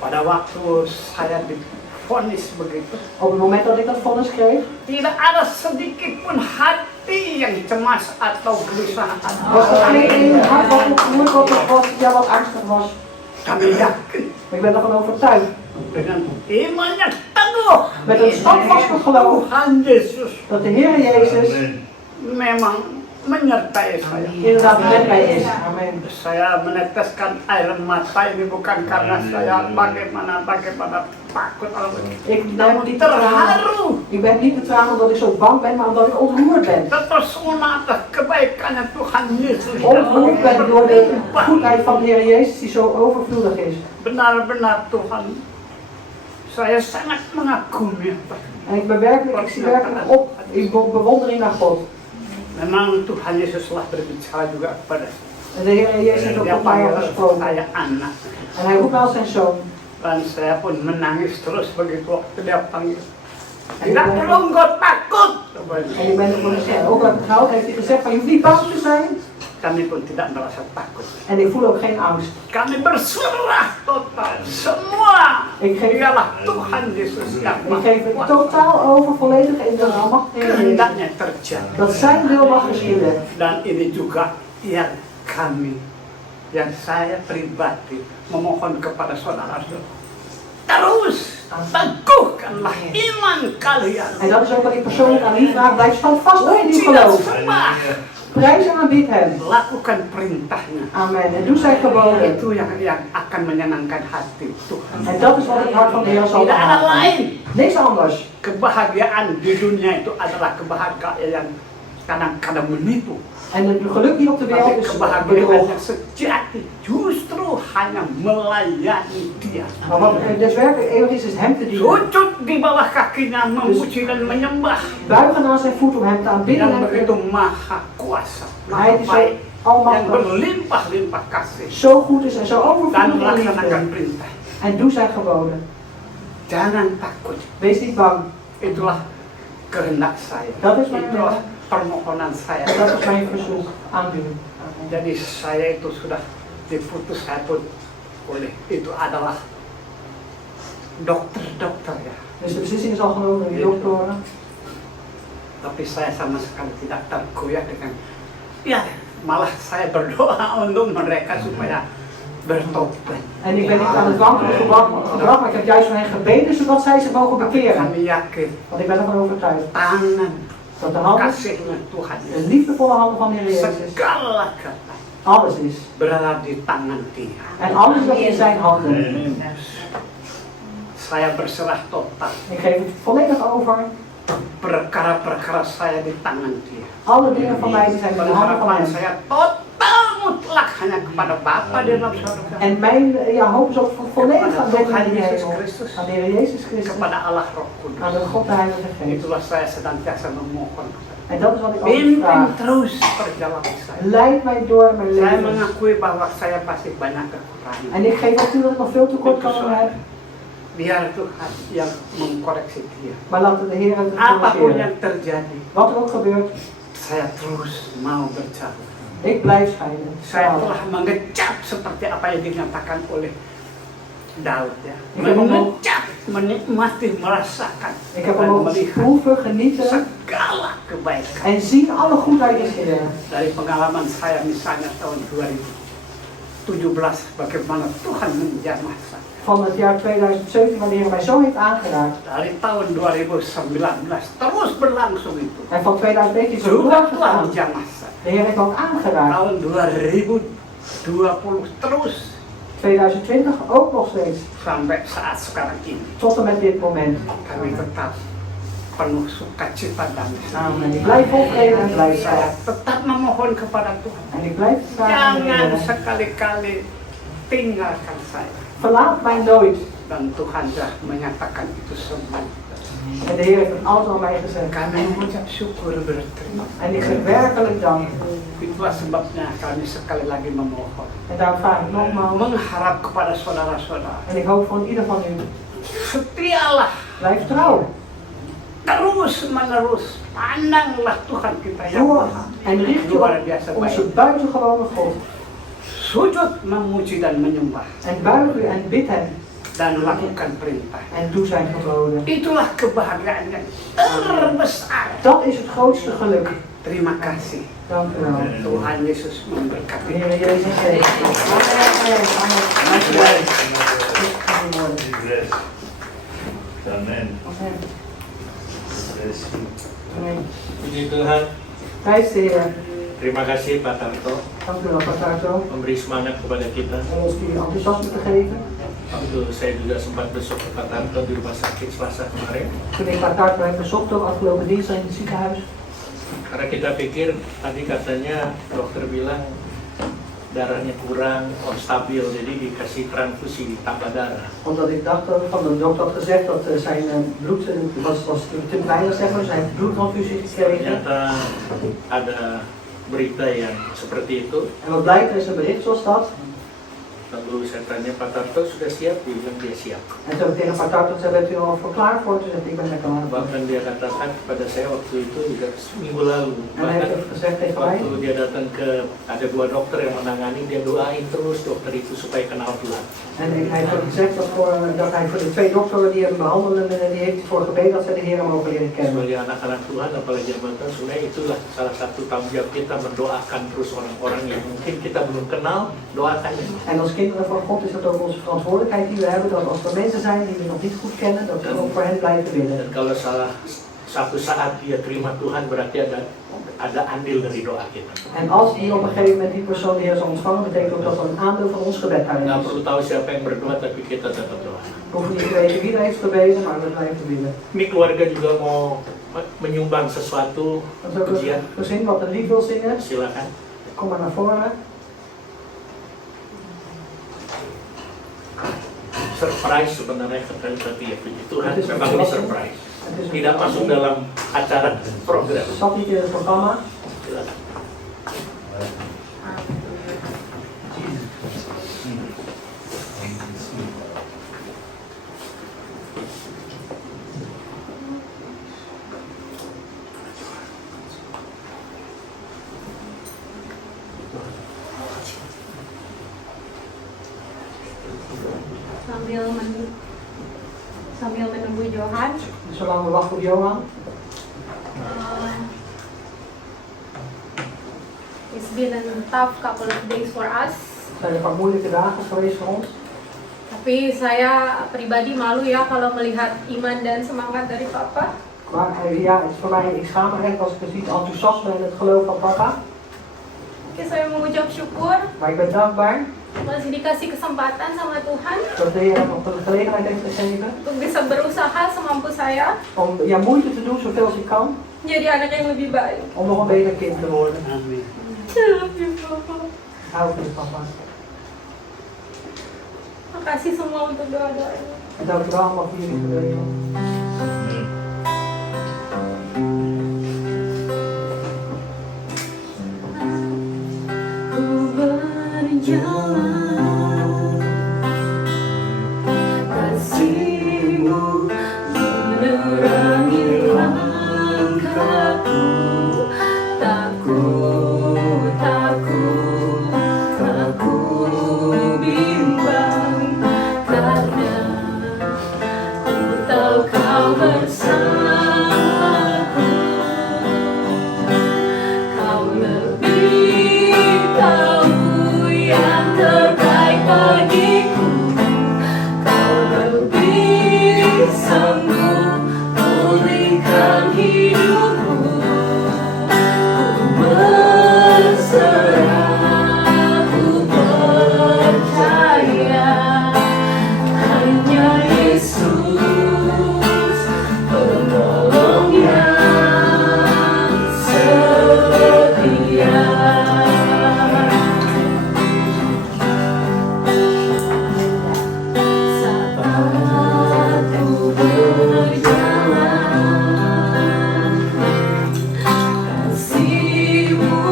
Pada waktu saya divonis begitu, Op het moment dat ik dat vonnis kreeg, tidak ada sedikit pun hati yang cemas atau gelisah. was er geen één hart wat ongelukkig was, ja wat angstig was. Kami yakin Ik ben ervan overtuigd. dengan iman yang teguh Met een standvastig geloof Tuhan Yesus dat de Heer Jezus memang menyertai saya. inderdaad met mij is. Amen. Saya meneteskan air mata ini bukan karena saya bagaimana takut atau Ik ben niet te tranen. terharu. Ik ben niet te tranen omdat ik zo bang ben, maar omdat ik ontroerd ben. Terpesona atas kebaikannya Tuhan Yesus. Ontroerd ben door de goedheid van de Heer Jezus die zo overvloedig is. Benar-benar Tuhan, saya sangat mengagumi. En ik zie werkelijk op in bewondering naar God. Memang Tuhan Yesus telah berbicara juga kepada saya. En de Heer Jezus heeft ook Dia tot mij panggil gesproken. saya anak. En hij roept mij als zijn zoon. Dan saya pun menangis terus begitu waktu dia panggil. Tidak perlu engkau takut. En ik ben er voor gezegd, ook al getrouwd heeft hij gezegd van je hoeft niet bang te zijn. Kami pun tidak merasa takut. En ik voel ook geen angst. Kami berserah total. Semua Ik geef, ialah Tuhan Yesus yang ik geef het totaal over, volledig in de macht. kehendaknya terjadi. Dat zijn wil mag geschieden. Dan ini juga yang kami, yang saya pribadi memohon kepada saudara-saudara. Terus teguhkanlah iman kalian. En dat is ook wat ik persoonlijk aan u vraag. Blijf standvastig in uw Puji dan geloof. sembah. Prijs en aanbid hem. Lakukan perintahnya. Amen. En doe zijn geboden. Itu yang akan menyenangkan hati Tuhan. En dat is wat het hart van de Heer zal Tidak ada behagen. lain. Niks anders. Kebahagiaan di dunia itu adalah kebahagiaan yang kadang-kadang menipu. En het geluk hier op de wereld Tapi is kebahagiaan bedrog. yang sejati justru hanya melayani Dia. Maar wat dus werkelijk eeuwig is hem te dienen. Sujud di bawah kakinya, memuji dan menyembah. Buigen aan zijn voet om hem te aanbidden. Yang En begitu maha kuasa, hij maha is baik, zo yang almachtig, berlimpah-limpah kasih. zo goed is en zo Dan overvloedig in melaksanakan liefde. perintah. En doe zijn geboden. Jangan takut. Wees niet bang. Itulah kehendak saya. Dat is mijn Itulah wens. permohonan saya. En dat is mijn verzoek aan u. Jadi saya itu sudah diputus oleh itu adalah dokter-dokter ya. Dus de beslissing is al genomen door de doktoren. Tapi saya sama sekali tidak tergoyah dengan ya malah saya berdoa untuk mereka supaya bertobat. En ik ben niet aan het wankelen gebracht, maar ik heb juist voor hen gebeden zodat zij zich mogen bekeren. Kami yakin Want ik ben ervan overtuigd tangan dat de handen, kasihnya Tuhan de Yesus liefdevolle handen van de Heer Jezus, segala kata alles is. berada di tangan Dia. En alles ligt in zijn handen. Saya berserah total. Ik geef het volledig over. Perkara-perkara saya di tangan Dia. Alle dingen van mij die zijn in de handen van Pengharapan hem. saya total mutlak hanya kepada Bapa di dalam surga, En mijn hoop is ook volledig aan God Tuhan in de Yesus hemel. Kristus, Aan de Heer Jezus Christus. kepada Allah Roh Kudus. Aan de God de Heilige Geest. Itulah saya senantiasa memohon. En dat is wat ik altijd Pimpin vraag. terus perjalanan saya. Leid mij door mijn Saya leven. mengakui bahwa saya pasti banyak kekurangan. En ik geef ook toe dat ik nog veel tekortkomingen heb. Biar Tuhan yang mengkoreksi dia. Maar laat de Heer het Apapun corrigeren. yang terjadi, Wat er ook gebeurt, saya terus mau berjalan. ik blijf schijnen. Saya telah mengecap seperti apa yang dinyatakan oleh Daud ya. Ik heb hem ook- Mengecap, menikmati, merasakan Ik heb dan hem ook melihat proeven, genieten segala kebaikan. en zien alle goedheid is in hem. Dari pengalaman saya misalnya tahun 2017 bagaimana Tuhan menjamah saya. Van het jaar 2017, wanneer hij mij zo heeft aangeraakt. Dari tahun 2019 terus berlangsung itu. En van 2019 zo Juga Tuhan doorgegaan. menjamah saya. De Heer heeft ook aangeraakt. Tahun 2020 terus 2020 ook nog steeds. sampai saat sekarang ini Tot en met dit moment. kami tetap penuh sukacita dan Amen. Ik blijf optreden en blijf saya staan. tetap memohon kepada Tuhan. En ik blijf staan aan de Jangan Heer. sekali-kali tinggalkan saya. Verlaat mij nooit. Dan Tuhan sudah menyatakan itu semua. En de Heer heeft het altijd aan mij gezegd. Kami mengucap syukur berterima. En ik zeg werkelijk dank. Itulah sebabnya kami sekali lagi memohon. En daarom vraag ik nogmaals. Mengharap kepada saudara-saudara. En ik hoop van ieder van u. Setialah, Blijf trouw. terus menerus. Pandanglah Tuhan kita yang Door maha. en richt je Luar op biasa onze baik. buitengewone God. Sujud memuji dan menyembah. En buig u en bid hem. Dan lakukan perintah. En doe zijn geboden. Itulah kebahagiaan yang terbesar. Dat is het grootste geluk. Terima kasih. Dank u wel. Tuhan Yesus De memberkati. Heer Jezus zegen. Amen. Amen. Amen. Puji Tuhan. Prijs de Heer. Terima kasih Pak Tarto Dank u wel, Pak Tarto. memberi semangat kepada kita. Om ons die enthousiasme te geven. Waktu saya juga sempat besok ke Pak Tarto di rumah sakit Selasa kemarin. Toen ik Pak Tarto heb bezocht ook afgelopen dinsdag in het ziekenhuis. Karena kita pikir tadi katanya dokter bilang darahnya kurang, onstabil, jadi dikasih transfusi tambah darah. Omdat ik dacht dat van de dokter had gezegd dat zijn bloed was te weinig, zeg maar, zijn bloedtransfusie gekregen. Ternyata ada berita yang seperti itu. En wat blijkt, er is een bericht zoals dat. Lalu saya tanya Pak Tarto sudah siap, dia bilang dia siap. En toen heb ik tegen Pak Tarto gezegd, bent u er al voor klaar voor? Toen zei hij, ik ben er klaar voor. Bahkan dia katakan kepada saya waktu itu juga minggu lalu. En hij Bahkan heeft gezegd tegen mij, waktu dia datang ke ada 2 dokter yang menangani, dia doain terus dokter itu supaya kenal Tuhan. en hij heeft ook gezegd dat hij voor de 2 doktoren die hem behandelen, die heeft hij voor gebeden dat zij de Heer mogen leren kennen. Sebagai anak-anak Tuhan, apalagi jabatan, sebenarnya itulah salah satu tanggung jawab kita mendoakan terus orang-orang yang mungkin kita belum kenal, doakannya. En als kinderen van God is dat ook onze verantwoordelijkheid die we hebben, dat als er mensen zijn die we nog niet goed kennen, dat we ook voor hen blijven bidden. Dan kalau satu saat dia terima Tuhan, berarti ada andil dari doa kita. En als die op een gegeven moment die persoon de Heer zal ontvangen, betekent ook dat er een aandeel van ons gebed daarin Nggak is. perlu tahu siapa yang berdoa, tapi kita tetap doa. We hoeven niet te weten wie er heeft gebeden, maar we blijven bidden. Ini keluarga juga mau menyumbang sesuatu Dat is ook pujian. een gezin wat een lied wil zingen. Silakan. Kom maar naar voren. Surprise sebenarnya kata tapi ya puji Tuhan, Het is memang ini verrassing. surprise. Het is Tidak masuk dalam acara program. Het zat niet in het programma. Silakan. Sambil menunggu Johan, Zolang we wachten op Johan. it's been a tough couple of days for us. Het zijn een paar moeilijke dagen geweest voor ons. Tapi saya pribadi malu ya kalau melihat iman dan semangat dari Papa. Maar ja, het is voor mij, ik schaam me echt als ik het ziet enthousiasme en het geloof van papa. Oke, saya mengucap syukur Maar ik ben dankbaar masih dikasih kesempatan sama Tuhan dat de Heer nog een gelegenheid heeft gegeven untuk bisa berusaha semampu saya om moeite te doen zoveel als ik kan menjadi anak yang lebih baik. om nog een beter kind te worden. Amin. I love you, Papa. Ik hou van je, papa. Makasih semua untuk doa-doanya. En dank u wel allemaal voor jullie gebeden. Ku berjalan, kasih-Mu menerangi langkahku. Takut aku bimbang, karena ku tahu Kau bersamaku. Kau lebih tahu yang terbaik bagiku. Kau lebih sanggup pulihkan hidupku. Ku berserah, ku percaya hanya Yesus penolong yang setia. Saat ku berjalan, kasih-Mu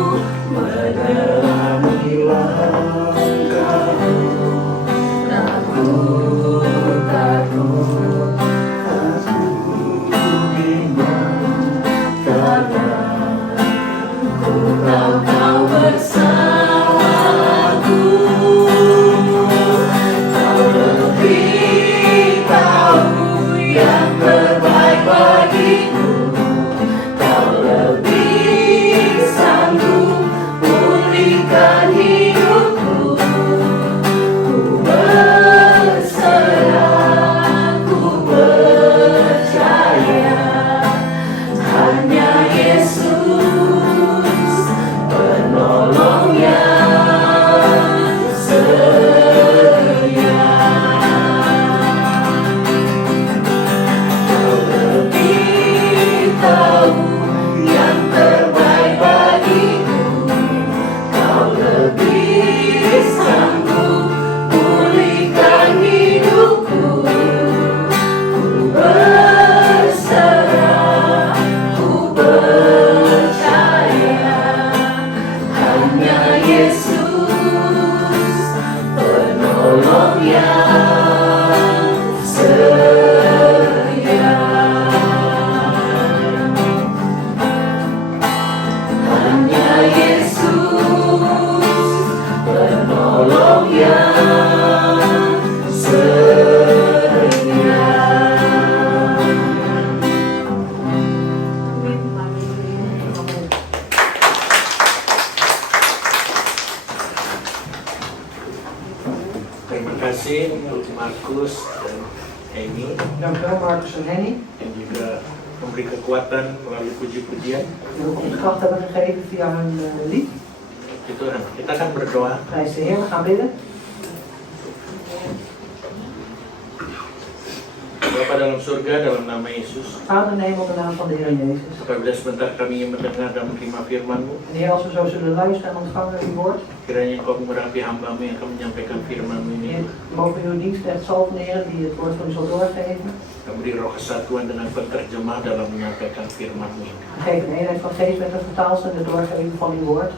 menerangi langkahku. Takut bimbang, karena ku tahu Kau bersamaku. Kau lebih tahu yang terbaik bagiku. Kau lebih sanggup pulihkan hidupku. Ku berserah, ku percaya hanya Yesus penolong yang setia. Kau lebih tahu yang terbaik bagiku. Kau lebih sanggup pulihkan hidupku. Ku berserah, ku percaya kasih untuk Markus dan Amy Dank u wel, Marcus en Henny. yang juga memberi kekuatan melalui puji-pujian. Die ook ons kracht hebben gegeven via hun lied. Tuhan, kita akan berdoa. Prijs de Heer, we gaan bidden. Bapa dalam surga, dalam nama Yesus, Vader, neem op de naam van de Heer Jezus. apabila sebentar kami mendengar dan menerima firman-Mu, En Heer, als we zo zullen luisteren en ontvangen uw woord, kiranya Engkau mengurapi hamba-Mu yang akan menyampaikan firman-Mu ini, Heer, mogen we uw dienst echt zalven, Heer, die het woord van u zal doorgeven. dan beri roh kesatuan dengan penterjemah dalam menyampaikan firman-Mu. Geef een eenheid van geest met de vertaalster en de doorgeving van uw woord.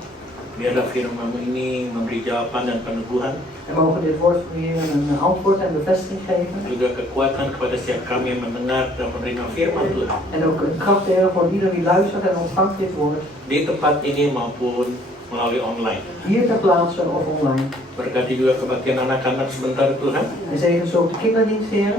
Biarlah firman-Mu ini memberi jawaban dan peneguhan, En mogen dit woord van u, Heer, een antwoord en bevestiging geven. juga kekuatan kepada setiap kami yang mendengar dan menerima firman Tuhan. En ook een kracht, Heer, voor ieder die luistert en ontvangt dit woord. Di tempat ini maupun melalui online. Hier ter plaatse of online. Berkati juga kebaktian anak-anak sebentar Tuhan. En zegen zo ook de kinderdienst, Heer.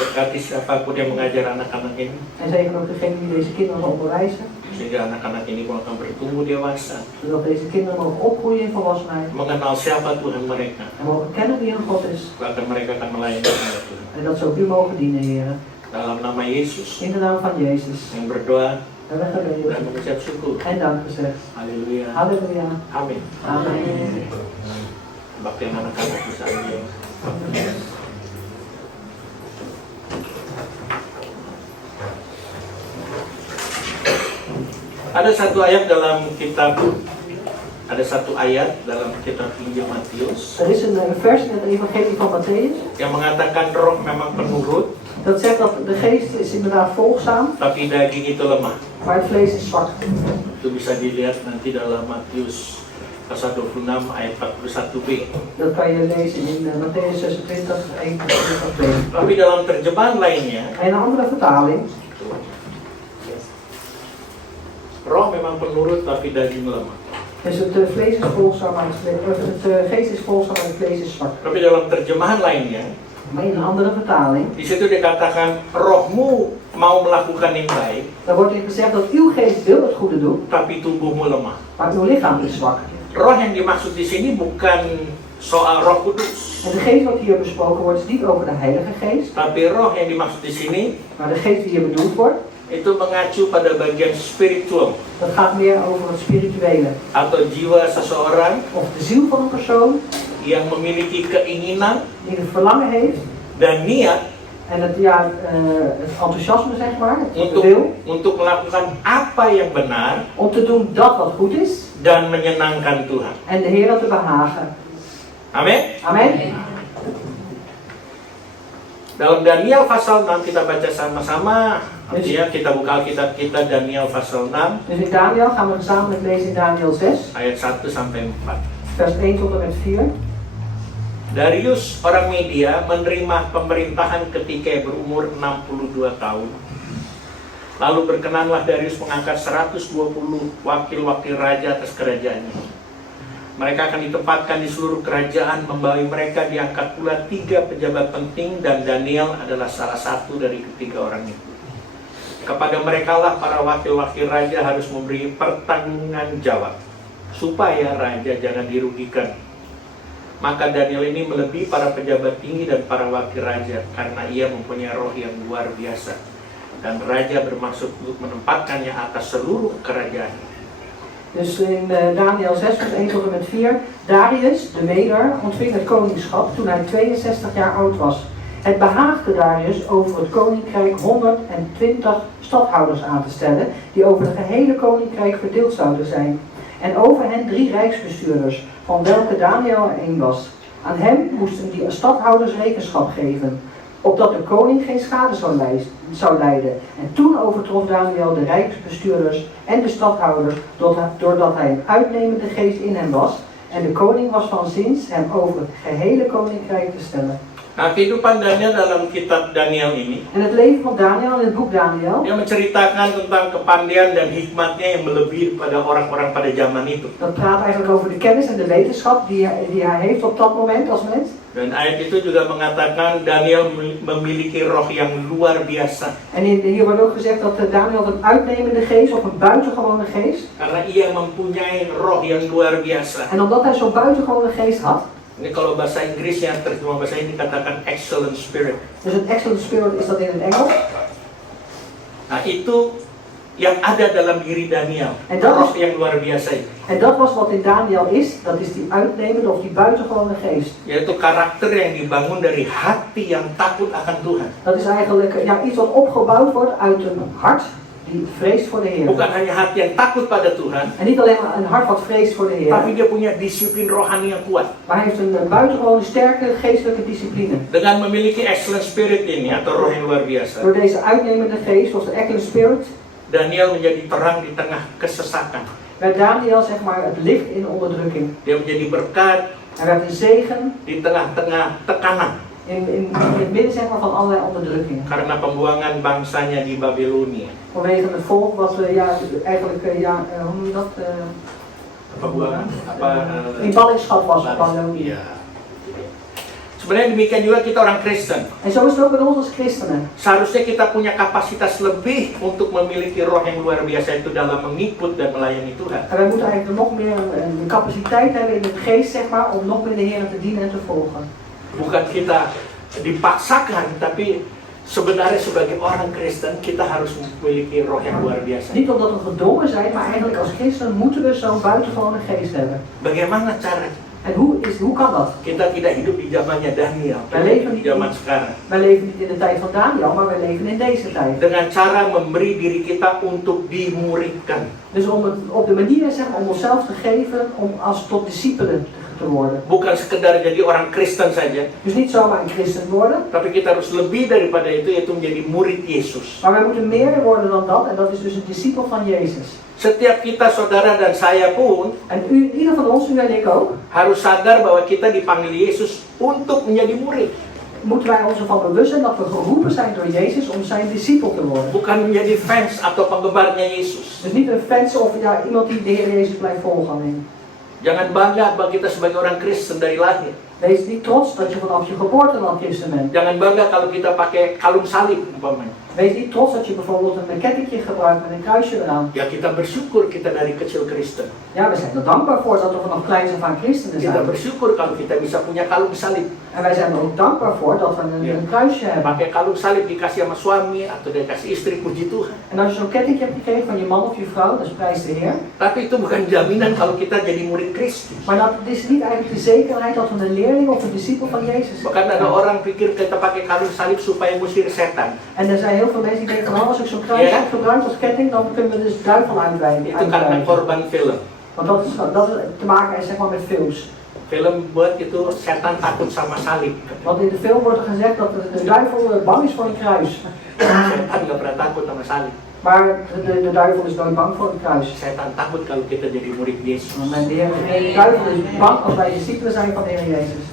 Berkati siapapun yang mengajar anak-anak ini, En zegen ook degene die deze kinderen zal onderwijzen. sehingga anak-anak ini akan bertumbuh dewasa, Zodat deze kinderen mogen opgroeien in volwassenheid. mengenal siapa Tuhan mereka, En mogen kennen wie hun God is. bahkan mereka akan melayani Tuhan. En dat ze ook u mogen dienen, Heer. Dalam nama Yesus In de naam van Jezus. yang berdoa En we dan gebeden. mengucap syukur. En dank gezegd. Haleluya. Halleluja. Amin. Amen. Kebaktian anak-anak bisa aja. Ada satu ayat dalam kitab Injil Matius Er is een vers in het evangelie van Matthäus. yang mengatakan roh memang penurut, Dat zegt dat de geest is inderdaad volgzaam, tapi daging itu lemah. maar het vlees is zwak. Itu bisa dilihat nanti dalam Matius pasal 26 ayat 41b. Dat kan je lezen in Matthäus 26, 1 tot 2. Tapi dalam terjemahan lainnya, En een andere vertaling. roh memang penurut tapi daging lemah. Dus het vlees is volgzaam, maar het geest is volgzaam, maar het vlees is zwak. Tapi dalam terjemahan lainnya, Maar in een andere vertaling, di situ dikatakan rohmu mau melakukan yang baik, dan wordt er gezegd dat uw geest wil het goede doen, tapi tubuhmu lemah. maar uw lichaam is zwak. Roh yang dimaksud di sini bukan soal Roh Kudus, En de geest wat hier besproken wordt is niet over de Heilige Geest, tapi roh yang dimaksud di sini maar de geest die hier bedoeld wordt, itu mengacu pada bagian spiritual dat gaat meer over het spirituele. atau jiwa seseorang Of de ziel van een persoon yang memiliki keinginan die het verlangen heeft dan niat en het enthousiasme zeg maar, het untuk wil, untuk melakukan apa yang benar om te doen dat wat goed is dan menyenangkan Tuhan. en de Heer te behagen. Amin. Amen. Dalam Daniel pasal 6 kita baca sama-sama. Artinya kita buka Alkitab kita Daniel pasal 6 Dus in Daniel gaan we gezamenlijk lezen in Daniel 6, ayat 1 sampai 4. vers 1 tot en met 4. Darius orang Media menerima pemerintahan ketika berumur 62 tahun. Lalu berkenanlah Darius mengangkat 120 wakil-wakil raja atas kerajaannya. Mereka akan ditempatkan di seluruh kerajaan, membawahi mereka diangkat pula 3 pejabat penting dan Daniel adalah salah satu dari ketiga orang itu. Kepada merekalah para wakil-wakil raja harus memberi pertanggungan jawab supaya raja jangan dirugikan. Maka Daniel ini melebihi para pejabat tinggi dan para wakil raja karena ia mempunyai roh yang luar biasa. Dan raja bermaksud untuk menempatkannya atas seluruh kerajaan. Dus in Daniel 6 vers 1 tot en met 4. Darius, de Meder, ontving het koningschap toen hij 62 jaar oud was. Het behaagde Darius over het koninkrijk 120 stadhouders aan te stellen, die over het gehele koninkrijk verdeeld zouden zijn. En over hen 3 rijksbestuurders, van welke Daniel er 1 was. Aan hem moesten die stadhouders rekenschap geven, opdat de koning geen schade zou lijden. En toen overtrof Daniel de rijksbestuurders en de stadhouders, doordat hij een uitnemende geest in hem was. En de koning was van zins hem over het gehele koninkrijk te stellen. Nah, kehidupan Daniel dalam kitab Daniel ini, En het leven van Daniel in het boek Daniel, dia menceritakan tentang kepandaian dan hikmatnya yang melebihi pada orang-orang pada zaman itu. dat praat eigenlijk over de kennis en de wetenschap die hij heeft op dat moment als mens. Dan ayat itu juga mengatakan Daniel memiliki roh yang luar biasa. En hier wordt ook gezegd dat Daniel een uitnemende geest of een buitengewone geest. Karena ia mempunyai roh yang luar biasa. En omdat hij zo'n buitengewone geest had, Ini kalau bahasa Inggris yang terjemah bahasa ini dikatakan excellent spirit. Dus het excellent spirit is dat in het Engels. Nah itu yang ada dalam diri Daniel. En dat Roh is- yang luar biasa itu. En dat was wat in Daniel is, dat is die uitnemende of die buitengewone geest. Yaitu karakter yang dibangun dari hati yang takut akan Tuhan. Dat is eigenlijk ja, iets wat opgebouwd wordt uit een hart die vreest voor de Heer. Bukan hanya hati yang takut pada Tuhan, En niet alleen maar een hart wat vreest voor de Heer, tapi dia punya disiplin rohani yang kuat. maar hij heeft een buitengewone sterke geestelijke discipline. Dengan memiliki excellent spirit ini atau roh yang luar biasa, Door deze uitnemende geest, of de excellent spirit, Daniel menjadi terang di tengah kesesakan. werd Daniel zeg maar het licht in de onderdrukking. Dia menjadi berkat Hij werd een zegen di tengah-tengah tekanan in het midden zeg maar, van allerlei onderdrukkingen. karena pembuangan bangsanya di Babilonia. Vanwege het volk wat ja, eigenlijk, hoe noem je dat? Pembuangan apa? In ballingschap was op Babylonië. Ya. Sebenarnya demikian juga kita orang Kristen. En zo is het ook met ons als christenen. Seharusnya kita punya kapasitas lebih untuk memiliki roh yang luar biasa itu dalam mengikut dan melayani Tuhan. En wij moeten eigenlijk nog meer een capaciteit hebben in het geest, zeg maar, om nog meer de Heer te dienen en te volgen. Bukan kita dipaksakan, tapi sebenarnya sebagai orang Kristen kita harus memiliki roh yang luar biasa. Niet omdat we gedwongen zijn, maar eigenlijk als christen moeten we zo'n buitengewone geest hebben. Bagaimana caranya? En hoe kan dat? Kita tidak hidup di zamannya Daniel, Wij leven di niet zaman in, sekarang. wij leven niet in de tijd van Daniel, maar wij leven in deze tijd. Dengan cara memberi diri kita untuk dimuridkan. Dus om het op de manier zeg maar, om onszelf te geven om als tot discipelen te worden. Bukan sekedar jadi orang Kristen saja, Dus niet zomaar een christen worden, tapi kita harus lebih daripada itu, yaitu menjadi murid Yesus. maar wij moeten meer worden dan dat en dat is dus een discipel van Jezus. Setiap kita, saudara dan saya pun, En ieder van ons, u en ik ook, harus sadar bahwa kita dipanggil Yesus untuk menjadi murid. moeten wij ons ervan bewust zijn dat we geroepen zijn door Jezus om zijn discipel te worden. Bukan menjadi fans atau penggemarnya Yesus. Dus niet een fans of ja, iemand die de Heer Jezus blijft volgen alleen. Jangan bangga bahwa kita sebagai orang Kristen dari lahir. Wees niet trots dat je vanaf je geboorte dan christen bent. Jangan bangga kalau kita pakai kalung salib umpamanya. Wees niet trots dat je bijvoorbeeld een kettingje gebruikt met een kruisje eraan. Ya kita bersyukur kita dari kecil Kristen. Ja, we zijn er dankbaar voor dat we vanaf kleins af aan christenen Kita zijn. bersyukur kalau kita bisa punya kalung salib. En wij zijn er ook dankbaar voor dat we een kruisje hebben. Pakai kalung salib dikasih sama suami atau dikasih istri, puji Tuhan. En als je zo'n kettingje hebt gekregen van je man of je vrouw, dat is prijs de Heer. Tapi itu bukan jaminan kalau kita jadi murid Kristus. Maar dat is niet eigenlijk de zekerheid dat we een leerling of een discipel van Jezus zijn. Bahkan ada orang pikir kita pakai kalung salib supaya ngusir setan. En er zijn heel veel mensen die denken van als ik zo'n kruisje Ja. gebruik als ketting, dan kunnen we dus de duivel uitwijden. Itu karena korban film. Want dat is te maken heeft zeg maar, met films. Film buat itu setan takut sama salib. Want in de film wordt er gezegd dat de duivel bang is voor een kruis. Setan nggak pernah takut sama salib. Maar de duivel is nooit bang voor een kruis. Setan takut kalau kita jadi murid Yesus. En de duivel is bang als wij discipelen zijn van de Heer Jezus.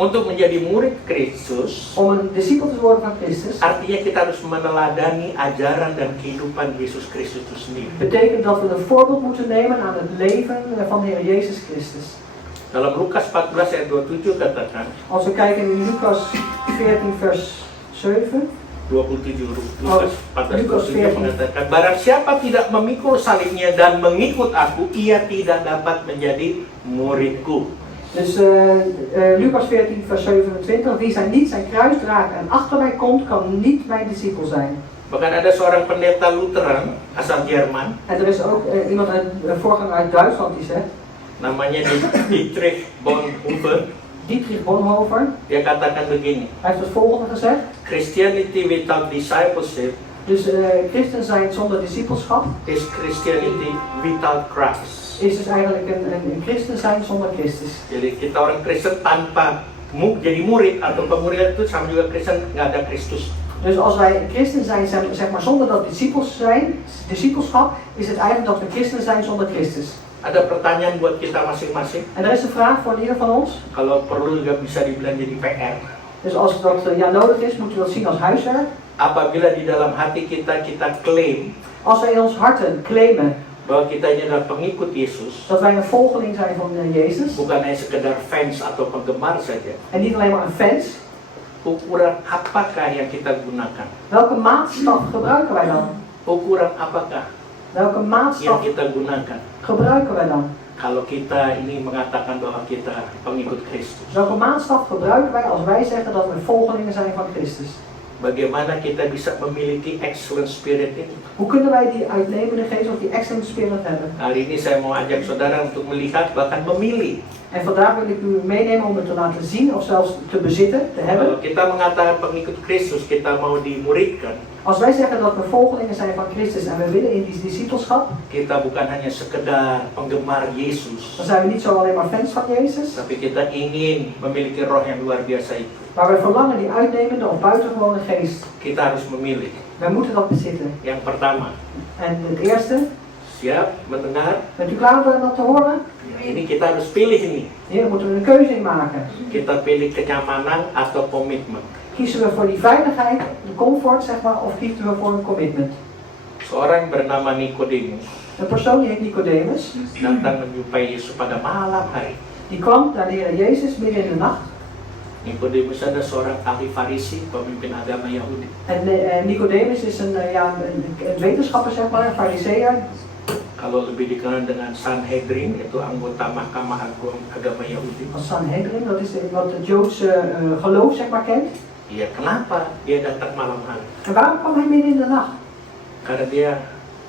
Untuk menjadi murid Kristus, Om een discipel te worden van Christus, artinya kita harus meneladani ajaran dan kehidupan Yesus Kristus itu sendiri. betekent dat we een voorbeeld moeten nemen aan het leven van de Heer Jezus Christus. Dalam Lukas 14 ayat 27 katakan, Als we kijken in Lucas 14 vers 7. 27 Lukas 14 Lukas 27 mengatakan, barang siapa tidak memikul salibnya dan mengikut aku, ia tidak dapat menjadi muridku. Dus Lucas 14 vers 27. Wie niet zijn kruis draagt en achter mij komt, kan niet mijn discipel zijn. Bahkan ada seorang pendeta Lutheran asal Jerman, En er is ook iemand een voorganger uit Duitsland die zegt, namanya Dietrich Bonhoeffer. Dietrich Bonhoeffer, Dia katakan begini, hij heeft het volgende gezegd. Christianity without discipleship Dus christen zijn zonder discipelschap is Christianity without Christ. is dus eigenlijk een christen zijn zonder Christus. Jadi kita orang Kristen tanpa jadi murid atau pemurid itu sama juga Kristen nggak ada Kristus. Dus als wij christen zijn, zeg maar zonder dat discipelschap, is het eigenlijk dat we christen zijn zonder Christus. Ada pertanyaan buat kita masing-masing. En er is een vraag voor ieder van ons. Kalau perlu juga bisa dibilang jadi PR. Dus als dat nodig is, moeten we dat zien als huiswerk. Apabila di dalam hati kita claim Als wij in ons harten claimen bahwa kita ini adalah pengikut Yesus, dat wij een volgeling zijn van Jezus, bukan hanya sekedar fans atau penggemar saja. en niet alleen maar een fans, Ukuran apakah yang kita gunakan? welke maatstaf gebruiken wij dan? Ukuran apakah Welke yang maatstaf kita gunakan? gebruiken wij dan? kalau kita ini mengatakan bahwa kita pengikut Kristus? Welke maatstaf gebruiken wij als wij zeggen dat we volgelingen zijn van Christus? Bagaimana kita bisa memiliki excellent spirit ini? Hoe kunnen wij die uitnemende geest of die excellent spirit hebben? Hari ini saya mau ajak saudara untuk melihat, bahkan memilih. En vandaag wil ik u meenemen om het te laten zien of zelfs te bezitten, te hebben. Kalau kita mengatakan pengikut Kristus, kita mau dimuridkan. Als wij zeggen dat we volgelingen zijn van Christus en we willen in die discipelschap, Kita bukan hanya sekedar penggemar Yesus, dan zijn we niet zo alleen maar fans van Jezus, tapi kita ingin memiliki roh yang luar biasa itu. maar we verlangen die uitnemende of buitengewone geest. Kita harus memilih. Wij moeten dat bezitten. Yang pertama, En het eerste, siap mendengar? bent u klaar om dat te horen? Ya, ini kita harus pilih ini. Hier moeten we een keuze in maken. Kita pilih kenyamanan atau komitmen. Kiezen we voor die veiligheid, de comfort zeg maar, of kiezen we voor een commitment? Seorang bernama Nikodemus Een persoon die heet Nicodemus, datang menjumpai Yesus pada malam hari. die kwam naar de Heer Jezus midden in de nacht. Nikodemus adalah seorang ahli Farisi, pemimpin agama Yahudi. En Nicodemus is een wetenschapper zeg maar, een fariseer. Kalau lebih dikenal dengan Sanhedrin, itu anggota Mahkamah Agung agama Yahudi. Als Sanhedrin, dat is wat het Joodse geloof zeg maar kent. Ya, kenapa dia datang malam hari? En waarom kwam hij midden in de nacht? Karena dia,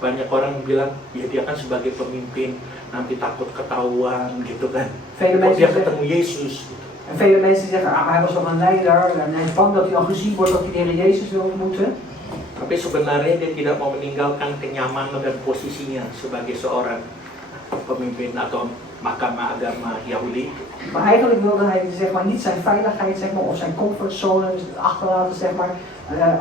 banyak orang bilang, ya dia kan sebagai pemimpin, nanti takut ketahuan gitu kan. Vele Oh, mensen dia zeggen, ketemu Yesus. Gitu. en vele mensen zeggen, maar hij was al een leider en hij is bang dat hij al gezien wordt dat hij de Heer Jezus wil ontmoeten. Tapi sebenarnya dia tidak mau meninggalkan kenyamanan dan posisinya sebagai seorang pemimpin atau mahkamah agama Yahudi. Maar eigenlijk wilde hij zeg maar, niet zijn veiligheid zeg maar, of zijn comfortzone achterlaten zeg maar,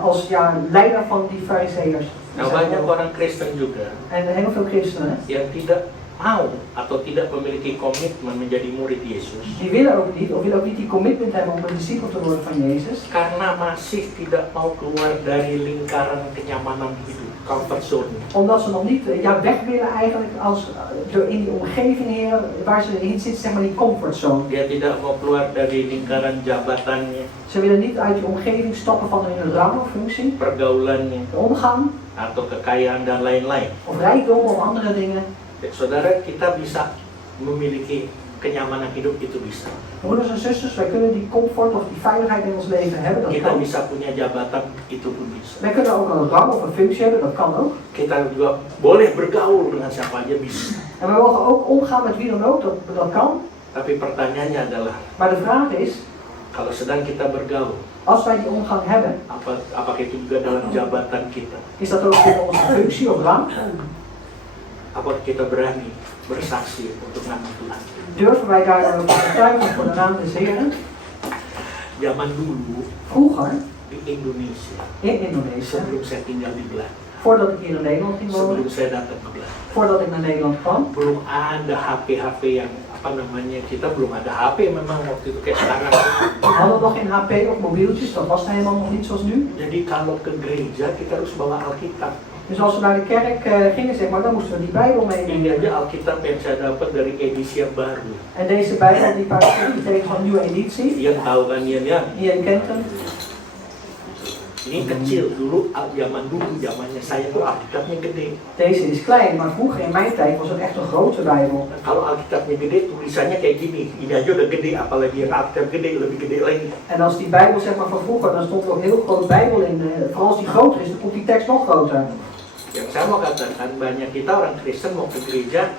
als leider van die fariseërs. Nah, banyak orang Kristen juga En heel veel christenen yang tidak mau atau tidak memiliki komitmen menjadi murid Yesus die willen ook niet die commitment hebben om een discipel te worden van Jezus. karena masih tidak mau keluar dari lingkaran kenyamanan hidup, comfort zone. Omdat ze nog niet weg willen eigenlijk door in die omgeving Heer, waar ze in zitten, zeg maar die comfortzone. Dia tidak mau keluar dari lingkaran jabatannya, Ze willen niet uit die omgeving stappen van hun rang of functie, pergaulannya, de omgang atau kekayaan dan lain-lain. of rijkdom of andere dingen. Saudara, kita bisa memiliki kenyamanan hidup, itu bisa. Broeders en zusters, wij kunnen die comfort of die veiligheid in ons leven hebben, dat Kita kan. bisa punya jabatan, itu pun bisa. Wij kunnen ook een rang of een functie hebben, dat kan ook. Kita juga boleh bergaul dengan siapa aja, bisa. En we mogen ook omgaan met wie dan ook, dat kan. Tapi pertanyaannya adalah, Maar de vraag is, kalau sedang kita bergaul, als wij die omgang hebben, apakah itu juga dalam jabatan kita? is dat ook in onze functie of rang? Apakah kita berani bersaksi untuk nama Tuhan? Durven wij daar dan ook te getuigen voor de naam des Heren? Zaman dulu Vroeger, di Indonesia, in Indonesië, sebelum saya tinggal di Belanda, voordat ik hier in Nederland ging wonen, sebelum saya datang ke Belanda, voordat ik naar Nederland kwam, belum ada HP-HP yang kita belum ada HP memang waktu itu kayak sekarang. we hadden nog geen HP of mobieltjes, dat was helemaal nog niet zoals nu. Jadi kalau ke gereja kita harus bawa Alkitab. Dus als we naar de kerk gingen, zeg maar, dan moesten we die Bijbel Ini meenemen. aja Alkitab yang saya dapat dari edisi yang baru. En deze Bijbel die ik gekregen van nieuwe editie, Yang tahu kan ya? iedereen kent hem. Ini kecil dulu, zamannya saya tuh Alkitabnya gede. Deze is klein, maar vroeger in mijn tijd was het echt een grote Bijbel. Nah, kalau Alkitabnya gede, tulisannya kayak gini. Ini aja udah gede, apalagi yang Alkitab gede, lebih gede lagi. En als die Bijbel zeg maar van vroeger, dan stond er ook heel groot Bijbel in. Vooral als die groter is, dan komt die tekst nog groter. Yang saya mau katakan, banyak kita orang Kristen mau ke gereja,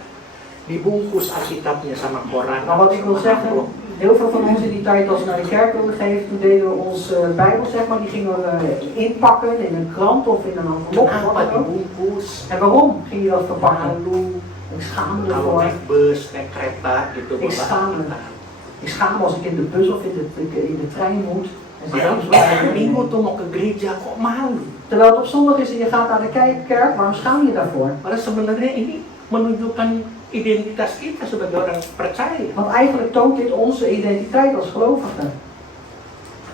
dibungkus Alkitabnya sama koran. Maar wat ik wil zeggen, heel veel van ons in die tijd als we naar de kerk wilden geven, toen deden we ons Bijbel zeg maar, die gingen we inpakken in een krant of in een envelop. of wat Kenapa dan ook. dibungkus? En waarom ging je dat verpakken? Malu. Ik schaam me Kalau ervoor. naik bus, naik kereta gitu. Ik bawa schaam me. Alkitab. Ik schaam me als ik in de bus of in de trein moet. En ze Padahal zeggen, hari Minggu tuh mau ke gereja, kok malu? terwijl het op zondag is en je gaat naar de kerk, waarom schaam je daarvoor? Padahal sebenarnya ini menunjukkan identitas kita sebagai orang percaya. Want eigenlijk toont dit onze identiteit als gelovigen.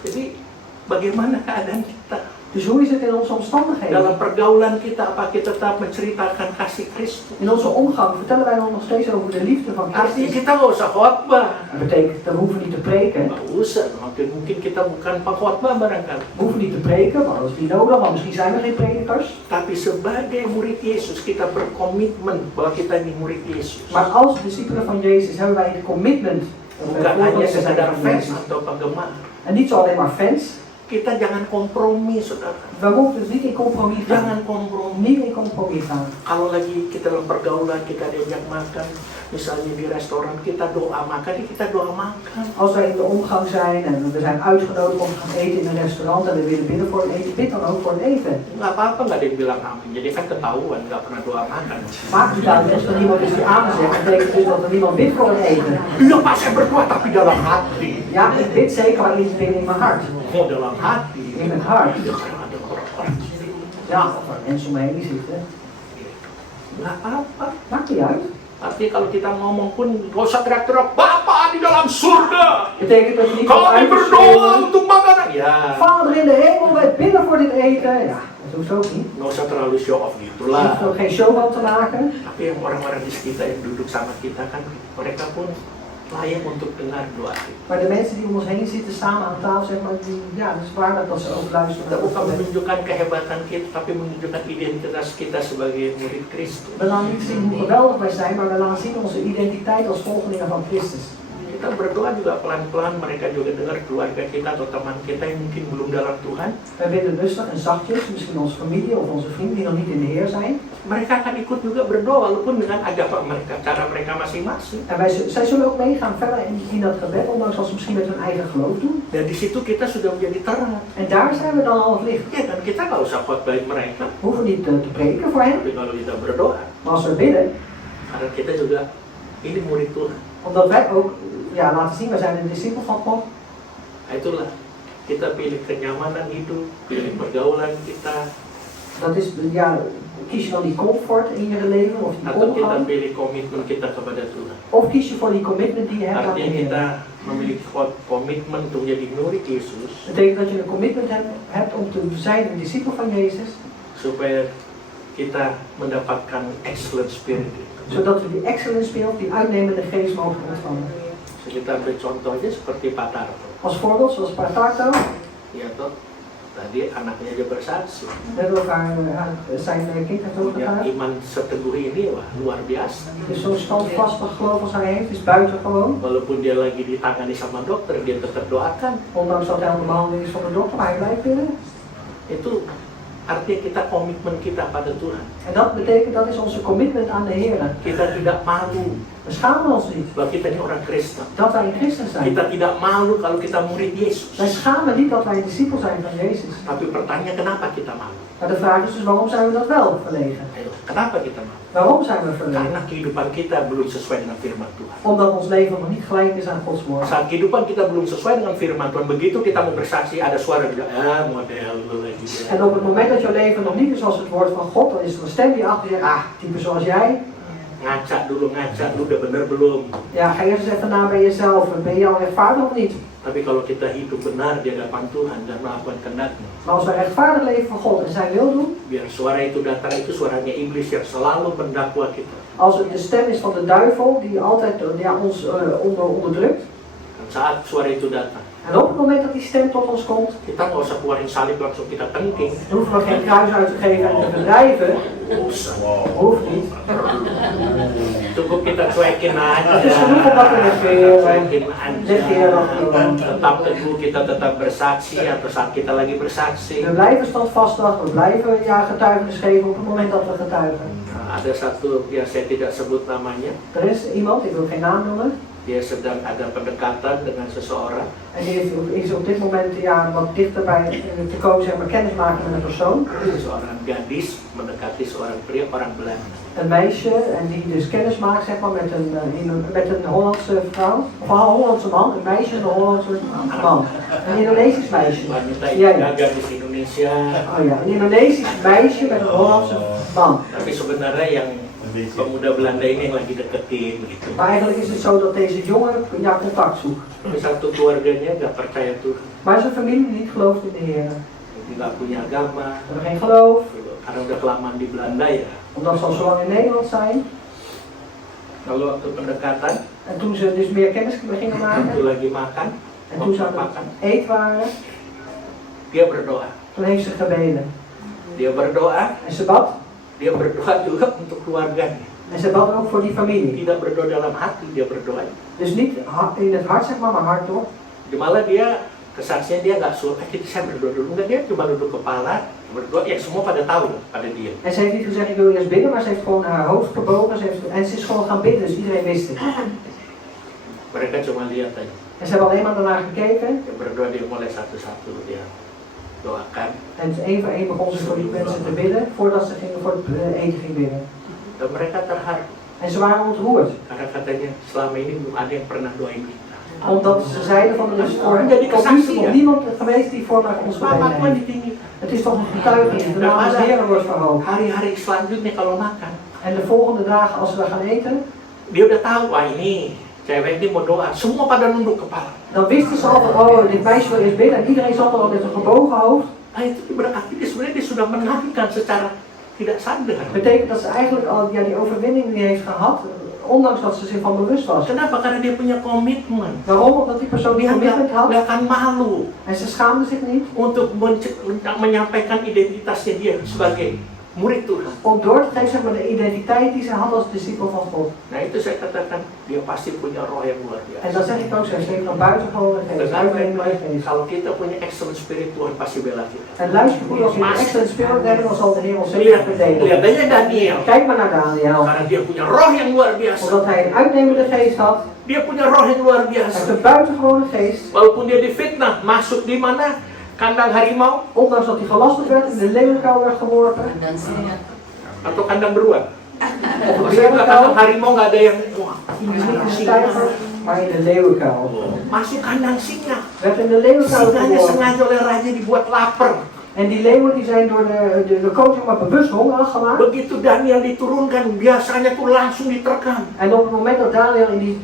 Jadi bagaimana keadaan kita? Dus hoe is het in onze omstandigheden? Dalam pergaulan kita, apa kita tetap menceritakan kasih Kristus? In onze omgang vertellen wij dan nog steeds over de liefde van Artinya Christus. kita nggak usah khotbah. Dat betekent dat we hoeven niet te preken. Nggak usah, mungkin kita bukan pengkhotbah barangkali. We hoeven niet te preken, maar dat is niet nodig, want misschien zijn we geen predikers. Tapi sebagai murid Yesus, kita berkomitmen bahwa kita ini murid Yesus. Maar als discipelen van Jezus hebben wij het commitment dat wij Bukan hanya volgelingen zijn sekedar van fans Jezus. atau penggemar. En niet zo alleen maar fans. Kita jangan kompromi, saudara. We mogen dus niet in compromis gaan. Jangan kompromi. Niet in compromis gaan. Kalau lagi kita dalam pergaulan, kita diajak makan, misalnya di restoran, kita doa makan, ya kita doa makan. Als wij in de omgang zijn en we zijn uitgenodigd om te gaan eten in een restaurant en we willen bidden voor het eten, bid dan ook voor het eten. Nggak apa-apa, nggak ada yang bilang amin. Jadi kan ketahuan, nggak pernah doa makan. Maakt niet uit, als er niemand is die amen zegt, dat betekent dus dat er niemand bidt voor het eten. Iya Pak, saya berdoa tapi dalam hati. Ja, ik bid zeker, maar iets binnen in mijn hart. Oh, dalam hati. In het hart. Ya, karena ada orang-orang di sini. Ja, of er mensen omheen die zitten. Nggak apa-apa. Maakt niet uit. Artinya kalau kita ngomong pun nggak usah teriak-teriak, Bapa di dalam surga. Betekent dat je niet kan Kami berdoa uitschreeuwen. untuk makanan. Ya, Vader in de hemel, wij bidden voor dit eten. Ja, dat hoeft ook niet. nggak usah terlalu show off Je hoeft gitulah. er ook geen show van te maken. Tapi yang orang-orang di sekitar yang duduk sama kita kan, mereka pun layak untuk dengar doa kita. Maar de mensen die om ons heen zitten samen aan tafel, zeg maar, die, ja, het is waar dat ze ook luisteren. Kita bukan menunjukkan kehebatan kita, tapi menunjukkan identitas kita sebagai murid Kristus. We laten niet zien hoe geweldig wij zijn, maar we laten zien onze identiteit als volgelingen van Christus. Kita berdoa juga pelan-pelan, mereka juga dengar keluarga kita atau teman kita yang mungkin belum dalam Tuhan. Wij bidden rustig en zachtjes, misschien onze familie of onze vrienden die nog niet in de Heer zijn. Mereka akan ikut juga berdoa walaupun dengan agama mereka, cara mereka masing-masing. En zij zullen ook meegaan verder in dat gebed, ondanks als ze misschien met hun eigen geloof doen. Dan di situ kita sudah menjadi terang. En daar zijn we dan al het licht. Ya kan, kita nggak usah khotbahin mereka, We hoeven niet te preken voor hen, tapi kalau kita berdoa, maar als we bidden, karena kita juga ini murid Tuhan. omdat wij ook ja, laten zien, wij zijn een discipel van God. Nah, itulah kita pilih kenyamanan hidup, pilih pergaulan kita, Dat is, ja, kies je dan die comfort in je leven of die atau kita omgang? pilih komitmen kita kepada Tuhan. Of kies je voor die commitment die je hebt aan de Artinya kita Heer? memiliki komitmen untuk menjadi murid Yesus, Dat betekent dat je een commitment hebt om te zijn een discipel van Jezus, supaya kita mendapatkan excellent spirit. zodat we die excellence spirit, die uitnemende geest mogen ontvangen. So, kita ambil contoh aja seperti Pak Tarto. Als voorbeeld, zoals Partarto, Ya toh, tadi anaknya aja bersaksi. we hebben elkaar zijn kind heeft Punya overgedragen. iman seteguh ini wah luar biasa. Dus zo'n standvastig geloof als hij heeft, is buitengewoon. Walaupun dia lagi ditangani sama dokter, dia tetap doakan. Ondanks dat hij onder behandeling is van de dokter, maar hij blijft bidden. Itu artinya kita komitmen kita pada Tuhan. En dat betekent, dat is onze commitment aan de Heer. Kita tidak malu We schamen ons niet bahwa kita ini orang Kristen. dat wij een christen zijn. Kita tidak malu kalau kita murid Yesus. Wij schamen niet dat wij een discipel zijn van Jezus. Tapi pertanyaan kenapa kita malu? Maar de vraag is dus, waarom zijn we dat wel verlegen? Ayo, kenapa kita malu? Waarom zijn we verlegen? Karena kehidupan kita belum sesuai dengan firman Tuhan. Omdat ons leven nog niet gelijk is aan Gods woord. Saat kehidupan kita belum sesuai dengan firman Tuhan, begitu kita mau bersaksi ada suara bilang, model lu lagi. En op het moment dat jouw leven nog niet is als het woord van God, dan is er een stem die achter je zegt, type zoals jij. Ngaca dulu, lu udah bener belum? Ja, ga eerst eens even na bij jezelf. Ben je al rechtvaardig of niet? Tapi kalau kita hidup benar di hadapan Tuhan dan melakukan kehendak-Nya, Maar als wij rechtvaardig leven voor God en zijn wil doen, biar suara itu datang, itu suaranya iblis yang selalu mendakwa kita. als het de stem is van de duivel die altijd ons onderdrukt, Dan saat suara itu datang, en op het moment dat die stem tot ons komt, kita nggak usah keluarin salib langsung kita tengking. dan hoeven we geen kruis uit te geven en te bedrijven. Hoeft niet. Cukup kita cuekin aja. Het is genoeg om dat te negeren. Cuekin aja. Negeren gewoon. Tetap teguh, kita tetap bersaksi atau saat kita lagi bersaksi. We blijven standvastig, we blijven ja, getuigenis geven op het moment dat we getuigen. Nah, ada satu, ya saya tidak sebut namanya, Er is iemand, ik wil geen naam noemen, dia sedang ada pendekatan dengan seseorang. en die is op dit moment ja, wat dichterbij te komen, zeg maar, kennis maken met een persoon. Seorang gadis mendekati seorang pria, orang Belanda. Een meisje, en die dus kennis maakt zeg maar, met een Hollandse vrouw, of een Hollandse man, een meisje en een Hollandse man. Een Indonesisch meisje. Wanita Ja, ja. gadis Indonesia. Oh ja, een Indonesisch meisje met een Hollandse man. Tapi sebenarnya yang pemuda Belanda ini yang lagi deketin begitu. Maar eigenlijk is het zo dat deze jongen ja, contact zoekt. Tapi satu keluarganya nggak percaya Tuhan. Maar zijn familie die niet gelooft in de Heer. nggak punya agama, hebben geen geloof, karena udah kelamaan di Belanda ya. omdat ze al zo lang in Nederland zijn. Lalu waktu pendekatan, En toen ze dus meer kennis gingen waktu maken, lagi makan, en toen ze aan makan, het eten waren, dia berdoa. toen heeft ze gebeden. Dia berdoa, En ze bad, dia berdoa juga untuk keluarganya. en ze bad ook voor die familie. Tidak berdoa dalam hati, dia berdoa. Dus niet in het hart zeg maar hardop. Malah dia kesaksian dia nggak suruh, saya berdoa dulu. Enggak, dia cuma duduk kepala, berdoa. Ya semua pada tahu, pada dia. En ze heeft niet gezegd ik wil eerst bidden, maar ze heeft gewoon haar hoofd gebogen en ze is gewoon gaan bidden, dus iedereen wist het. Mereka cuma lihat aja. En ze hebben alleen maar daarna gekeken Dia berdoa, dia mulai satu-satu dia doakan. en één voor één begon ze voor die mensen te bidden voordat ze voor het eten ging bidden. Dan mereka terharu. En ze waren ontroerd, Karena katanya selama ini belum ada yang pernah doain kita. omdat ze zeiden van er is voor nog niemand geweest die voor naar ons gebeden Mama heeft. ditinggi. Het is toch een getuigenis, de naam des Heeren wordt verhoogd. Hari-hari selanjutnya kalau makan, En de volgende dagen als we gaan eten, dia udah tahu, wah ini cewek ini mau doa. Semua pada nunduk kepala. dan wisten ze al van oh dit meisje wil eerst bidden en iedereen zat er al met een gebogen hoofd. Nah itu berarti dia sebenarnya dia sudah menangkan secara tidak sadar. Betekent dat ze eigenlijk al die overwinning die heeft gehad, ondanks dat ze zich van bewust was. Kenapa? Karena dia punya komitmen. Waarom? Omdat die persoon die Dia commitment had nggak akan malu en ze schaamde zich niet untuk menyampaikan identitasnya dia sebagai murid Tuhan. om door te geven zeg maar, de identiteit die ze had als discipel van God. Nah itu saya katakan dia pasti punya roh yang luar En biasa. dan zeg ik ook, ze heeft een buitengewone geest, uitnemende geest. Kalau kita punya excellent spirit, Tuhan pasti bela kita. En luister goed, als we een excellent spirit hebben, dan zal de Heer ons zeker Lihat verdedigen. aja Daniel. Kijk maar naar Daniel. Karena dia punya roh yang luar biasa. Omdat hij een uitnemende geest had, Dia punya roh yang luar hij heeft biasa. een buitengewone geest. Walaupun dia difitnah, masuk di mana? Kandang harimau Ondanks dat hij gelasterd werd, in de leeuwenkuil werd geworpen. atau kandang beruang? Of Maksudnya de kandang leeuwenkuil, harimau nggak ada yang wah, niet in de singa. stijger, maar in de leeuwenkuil. Masuk kandang singa. Werd in de leeuwenkuil Singanya geworpen. sengaja oleh raja dibuat lapar. En die leeuwen die zijn door de koning maar bewust hongerig gemaakt. Begitu Daniel diturunkan, biasanya tuh langsung diterkam. En op het moment dat Daniel in die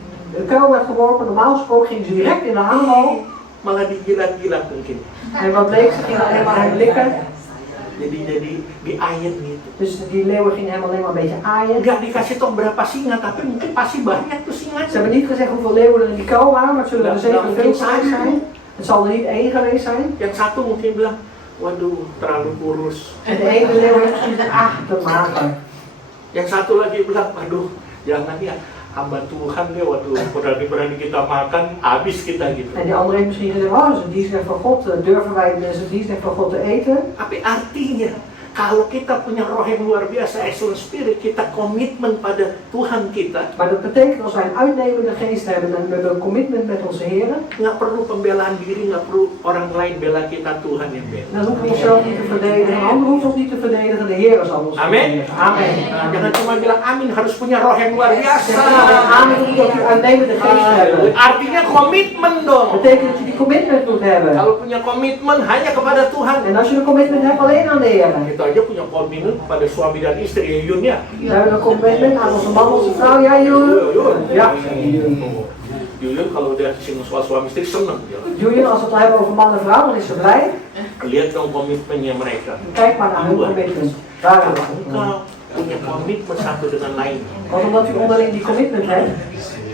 kuil werd geworpen, normaal gesproken gingen ze direct in de aanval. Malah dijilat-jilat mungkin. En wat bleek, ze gingen alleen maar hem likken. Jadi diayat gitu. Dus die leeuwen gingen hem alleen maar een beetje aaien. Nggak dikasih tahu berapa singa, tapi mungkin pasti banyak tuh Ze singanya. hebben niet gezegd hoeveel leeuwen er in die kuil waren, maar het zullen er zeker veel zijn. Het zal er niet één geweest zijn. Yang satu mungkin bilang, waduh terlalu kurus. En de ene leeuw heeft misschien gezegd, te mager. Yang satu lagi bilang, waduh jangan ya, hamba Tuhan dia, waduh berani-berani kita makan, habis kita gitu. En die andere heeft misschien gezegd, oh, ze dienstrecht van God, durven wij zijn dienstrecht van God te eten. Tapi artinya, kalau kita punya roh yang luar biasa, excellent spirit, kita komitmen pada Tuhan kita, Maar dat betekent als wij een uitnemende geest hebben en we hebben een commitment met onze Heer, nggak perlu pembelaan diri, nggak perlu orang lain bela kita, Tuhan yang bela. dan hoeven we onszelf niet te verdedigen, een ander hoeft ons niet te verdedigen, de Heer zal ons Amin. verdedigen. Amen. Nah, jangan cuma bilang amin, harus punya roh yang luar biasa. Zeg niet alleen amen, hoeft dat die uitnemende geest te hebben. Artinya komitmen dong. Dat betekent dat je die commitment moet hebben. Kalau punya komitmen hanya kepada Tuhan. En als je een commitment hebt alleen aan de Heer. Kita aja punya komitmen pada suami dan istri ya Yun ya. We hebben een commitment aan onze man, onze vrouw. Ja, Jul. Ja, Yun kalau udah singgung soal suami istri seneng dia. Julian, als we het hebben over man en vrouw, dan is ze blij. Lihat dong komitmennya mereka. Kijk maar naar hun commitment. Waar Kalau is het? engkau punya komitmen satu dengan lain, Want omdat u onderling die commitment hebt,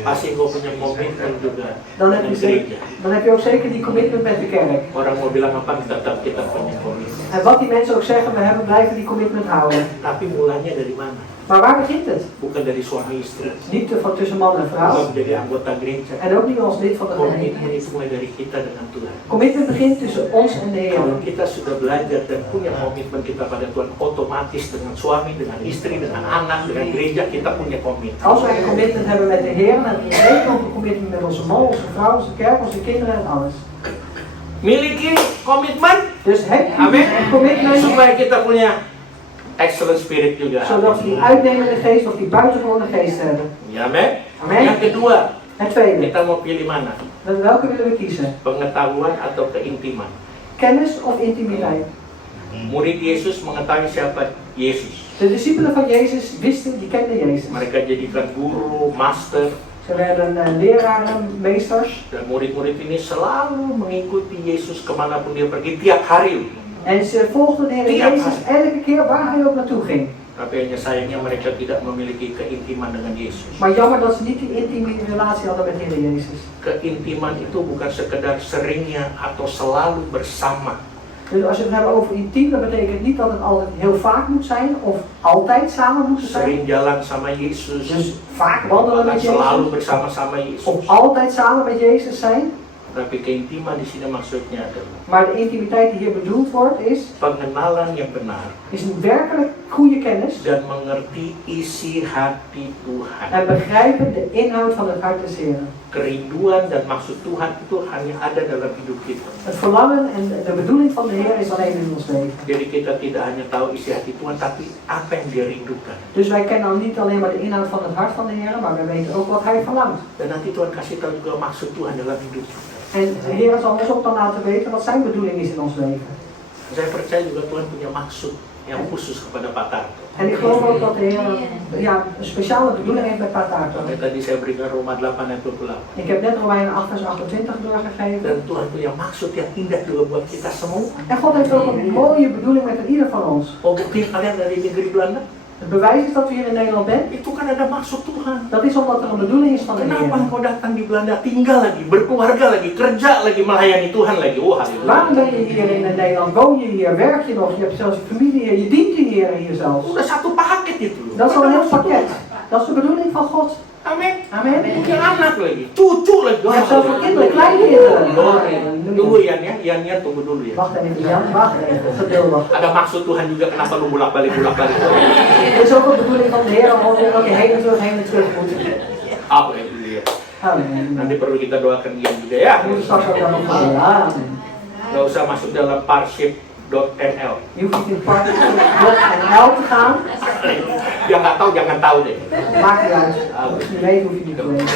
pasti engkau punya komitmen juga dan heb, dengan je zeker, gereja. dan heb je ook zeker die commitment met de kerk. Orang mau bilang apa, tetap kita punya komitmen. En wat die mensen ook zeggen, we hebben blijven die commitment houden. Tapi mulanya dari mana? Maar waar begint het? Bukan dari suami istri, Niet van tussen man en vrouw. bukan dari anggota gereja. En ook niet als lid van de gemeente. Komitmen itu mulai dari kita dengan Tuhan. Commitment begint tussen ons en de Heer. Kalau kita sudah belajar dan punya komitmen kita pada Tuhan, otomatis dengan suami, dengan istri, dengan anak, dengan gereja, kita punya komitmen. Als wij een commitment hebben met de Heer, dan hebben we zeker ook een commitment met onze man, onze vrouw, onze kerk, onze kinderen en alles. Miliki komitmen, Dus heb je amin, een commitment, supaya kita punya excellent spirit juga. zodat we die uitnemende geest of die buitengewone geest hebben. Ya, amin. Amin. Yang kedua, Het tweede, kita mau pilih mana? welke willen we kiezen? Pengetahuan atau keintiman? Kennis of intimiteit? Murid Yesus mengetahui siapa Yesus. De discipelen van Jezus wisten, die kenden Jezus. Mereka jadikan guru, master, Ze werden leraren, meesters. dan murid-murid ini selalu mengikuti Yesus kemanapun dia pergi tiap hari. En ze volgden de Heer Tiap Jezus hari. elke keer waar hij ook naartoe ging. Tapi hanya sayangnya mereka tidak memiliki keintiman dengan Yesus. Maar jammer dat ze niet die intieme relatie hadden met de Heer Jezus. Keintiman itu bukan sekedar seringnya atau selalu bersama. Dus als je het hebben over intiem, dat betekent niet dat het altijd heel vaak moet zijn of altijd samen moeten zijn. Sering jalan sama Yesus, Dus vaak wandelen bahkan met selalu Jezus bersama-sama Yesus. of altijd samen met Jezus zijn. Tapi keintiman di sini maksudnya adalah Maar de intimiteit die hier bedoeld wordt is pengenalan yang benar een werkelijk goede kennis dan mengerti isi hati Tuhan. en begrijpen de inhoud van het hart des Heeren. Kerinduan dan maksud Tuhan itu hanya ada dalam hidup kita. Het verlangen en de bedoeling van de Heer is alleen in ons leven. Jadi kita tidak hanya tahu isi hati Tuhan, tapi apa yang dia rindukan. Dus wij kennen dan niet alleen maar de inhoud van het hart van de Heer, maar wij weten ook wat Hij verlangt. Dan nanti Tuhan kasih tahu juga maksud Tuhan dalam hidup kita. En de Heer zal ons ook dan laten weten wat Zijn bedoeling is in ons leven. Saya percaya juga Tuhan punya maksud yang khusus kepada Pak Tarto. En ik geloof ook dat de Heer een speciale bedoeling heeft met Pak Tarto. Makanya tadi saya berikan Roma 8 ayat 28. Ik heb net Romeinen 8 vers 28 doorgegeven. Dan Tuhan punya maksud yang indah juga buat kita semua. En God heeft ook een mooie bedoeling met ieder van ons. Oh, bukti kalian dari negeri Belanda? Het bewijs is dat we hier in Nederland zijn. Itu kan ada maksud Tuhan. Dat is omdat er een bedoeling is van de Kenapa Heer. engkau datang di Belanda, tinggal lagi, berkeluarga lagi, kerja lagi, melayani Tuhan lagi? Oh, Waarom haleluya. ben je hier in Nederland? Woon je hier? Werk je nog? Je hebt zelfs je familie hier. Je dient de Heer hier zelfs. Udah satu paket itu. Dat is al een heel pakket. Dat is de bedoeling van God. Amin. Amen. Punya anak lagi, cucu lagi. Je hebt zelfs ook kinderen, kleinkinderen. Tunggu Yan tunggu dulu ya. Wacht even, Jan, wacht even. Geduldig. Ada maksud Tuhan juga kenapa lu bolak-balik. Er is ook een bedoeling van de Heer om weer ook heen en terug moet. Haleluya. Amen. Nanti perlu kita doakan Yan juga ya. We moeten straks ook dan nog gaan. Amen. Gak usah masuk dalam parship.nl. Je hoeft niet in park.nl te gaan. Yang nggak tahu jangan tahu deh. Maakt niet uit. Als je niet weet, hoef je niet te weten.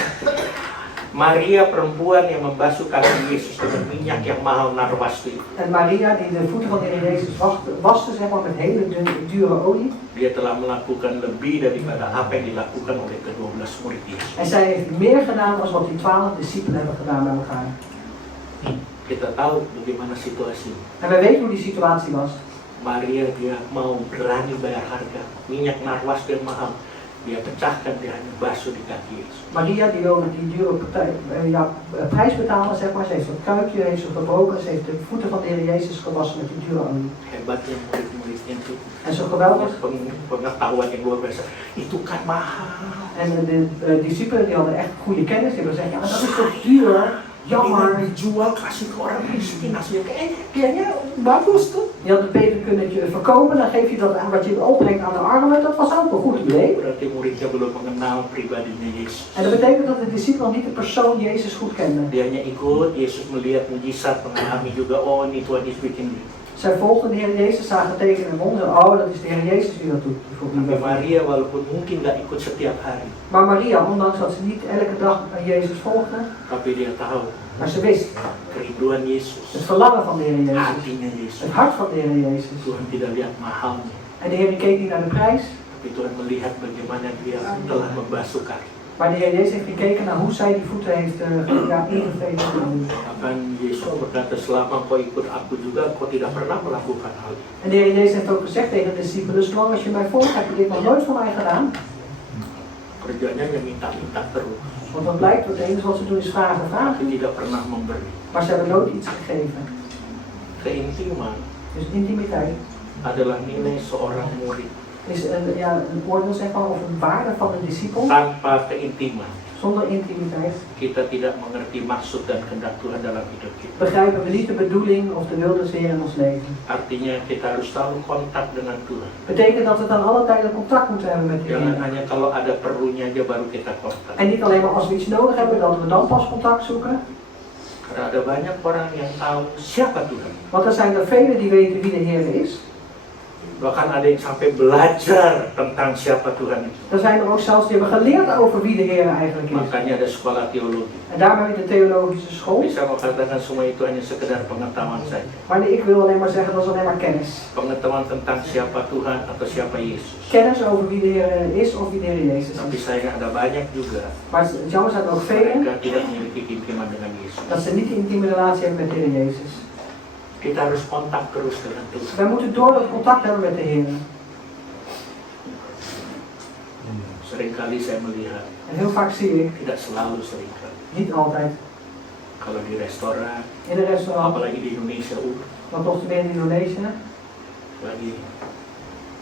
Maria perempuan yang membasuh kaki Yesus dengan minyak yang mahal narwastu. En Maria, die de voeten van de Heer Jezus waste, zeg maar, met hele dure olie. Dia telah melakukan lebih daripada apa yang dilakukan oleh ke-12 murid Yesus. En zij heeft meer gedaan dan wat die 12 discipelen hebben gedaan bij elkaar. Kita tahu bagaimana situasi. En wij weten hoe die situatie was. Maria dia mau berani bayar harga minyak narwastu yang mahal. Dia pecahkan, dia hanya basuh di kaki Yesus. Maria die wilde die dure prijs betalen, zeg maar. Ze heeft het kuipje heeft ze gebroken. Ze heeft de voeten van de Heer Jezus gewassen met die dure olie. Hebatnya murid-muridnya itu. En zo geweldig. Pengetahuan yang luar biasa. Itu kan mahal. En de discipelen die hadden echt goede kennis. Die hebben gezegd, ja, dat is toch duur. Jammer. Dijual kasih ke orang miskin hasilnya kayaknya bagus tuh. Je had het beter kunnen verkopen, dan geef je dat aan wat je opbrengt aan de armen. Dat was ook een goed idee. Berarti muridnya belum mengenal pribadinya Yesus. En dat betekent dat de discipel niet de persoon Jezus goed kende. Dia hanya ikut, Yesus melihat mujizat, mengalami juga, oh ini Tuhan Yesus bikin. Zij volgden de Heer Jezus, zagen tekenen en wonderen. Oh, dat is de Heer Jezus die dat doet. Tapi Maria walaupun mungkin nggak ikut setiap hari, Maar Maria, ondanks dat ze niet elke dag aan Jezus volgde, tapi dia tahu maar ze wist kerinduan Yesus, het verlangen van de Heer Jezus, hatinya Yesus. het hart van de Heer Jezus. Tuhan tidak lihat mahalnya, En de Heer die keek niet naar de prijs, tapi Tuhan melihat bagaimana dia telah membasuh kaki. maar de Heer Jezus heeft gekeken naar hoe zij die voeten heeft ingeveten. Bahkan Yesus berkata, selama kau ikut aku juga, kau tidak pernah melakukan hal ini. En de Heer Jezus heeft ook gezegd tegen de discipelen, zolang als je mij volgt, heb je dit nog nooit voor mij gedaan. Kerjanya yang minta-minta terus, Want dan blijkt, het enige wat ze doen is vragen, vragen. tapi tidak pernah memberi. Maar ze hebben nooit iets gegeven. Keintiman Dus intimiteit adalah nilai seorang murid. is een oordeel, zeg maar, of een waarde van een discipel. Tanpa keintiman, Zonder intimiteit kita tidak mengerti maksud dan kehendak Tuhan dalam hidup kita. begrijpen we niet de bedoeling of de wil des Heer in ons leven. Artinya kita harus selalu kontak dengan Tuhan. Betekent dat we dan alle tijden contact moeten hebben met de Jangan Heer. hanya kalau ada perlunya aja baru kita kontak. En niet alleen maar als we iets nodig hebben, dat we dan pas contact zoeken. Karena ada banyak orang yang tahu siapa Tuhan. Want er zijn er velen die weten wie de Heer is. Bahkan ada yang sampai belajar tentang siapa Tuhan itu. Er zijn er ook zelfs die hebben geleerd over wie de Heer eigenlijk is. Makanya ada sekolah teologi. En daarom heb je de theologische school. Bisa mengatakan semua itu hanya sekedar pengetahuan saja. Maar ik wil alleen maar zeggen, dat is alleen maar kennis. Pengetahuan tentang siapa Tuhan atau siapa Yesus. Kennis over wie de Heer is of wie de Heer Jezus Tapi is. sayang ada banyak juga Maar jammer zijn er ook velen mereka tidak memiliki keintiman dengan Yesus. dat ze niet de intieme relatie hebben met de Heer Jezus. Kita harus kontak terus dengan Tuhan. Wij moeten door dat contact hebben met de Heer. Seringkali saya melihat, En heel vaak zie ik, tidak selalu seringkali, niet altijd, kalau di restoran, in een restaurant, apalagi di Indonesia, want nog te meer in Indonesië, lagi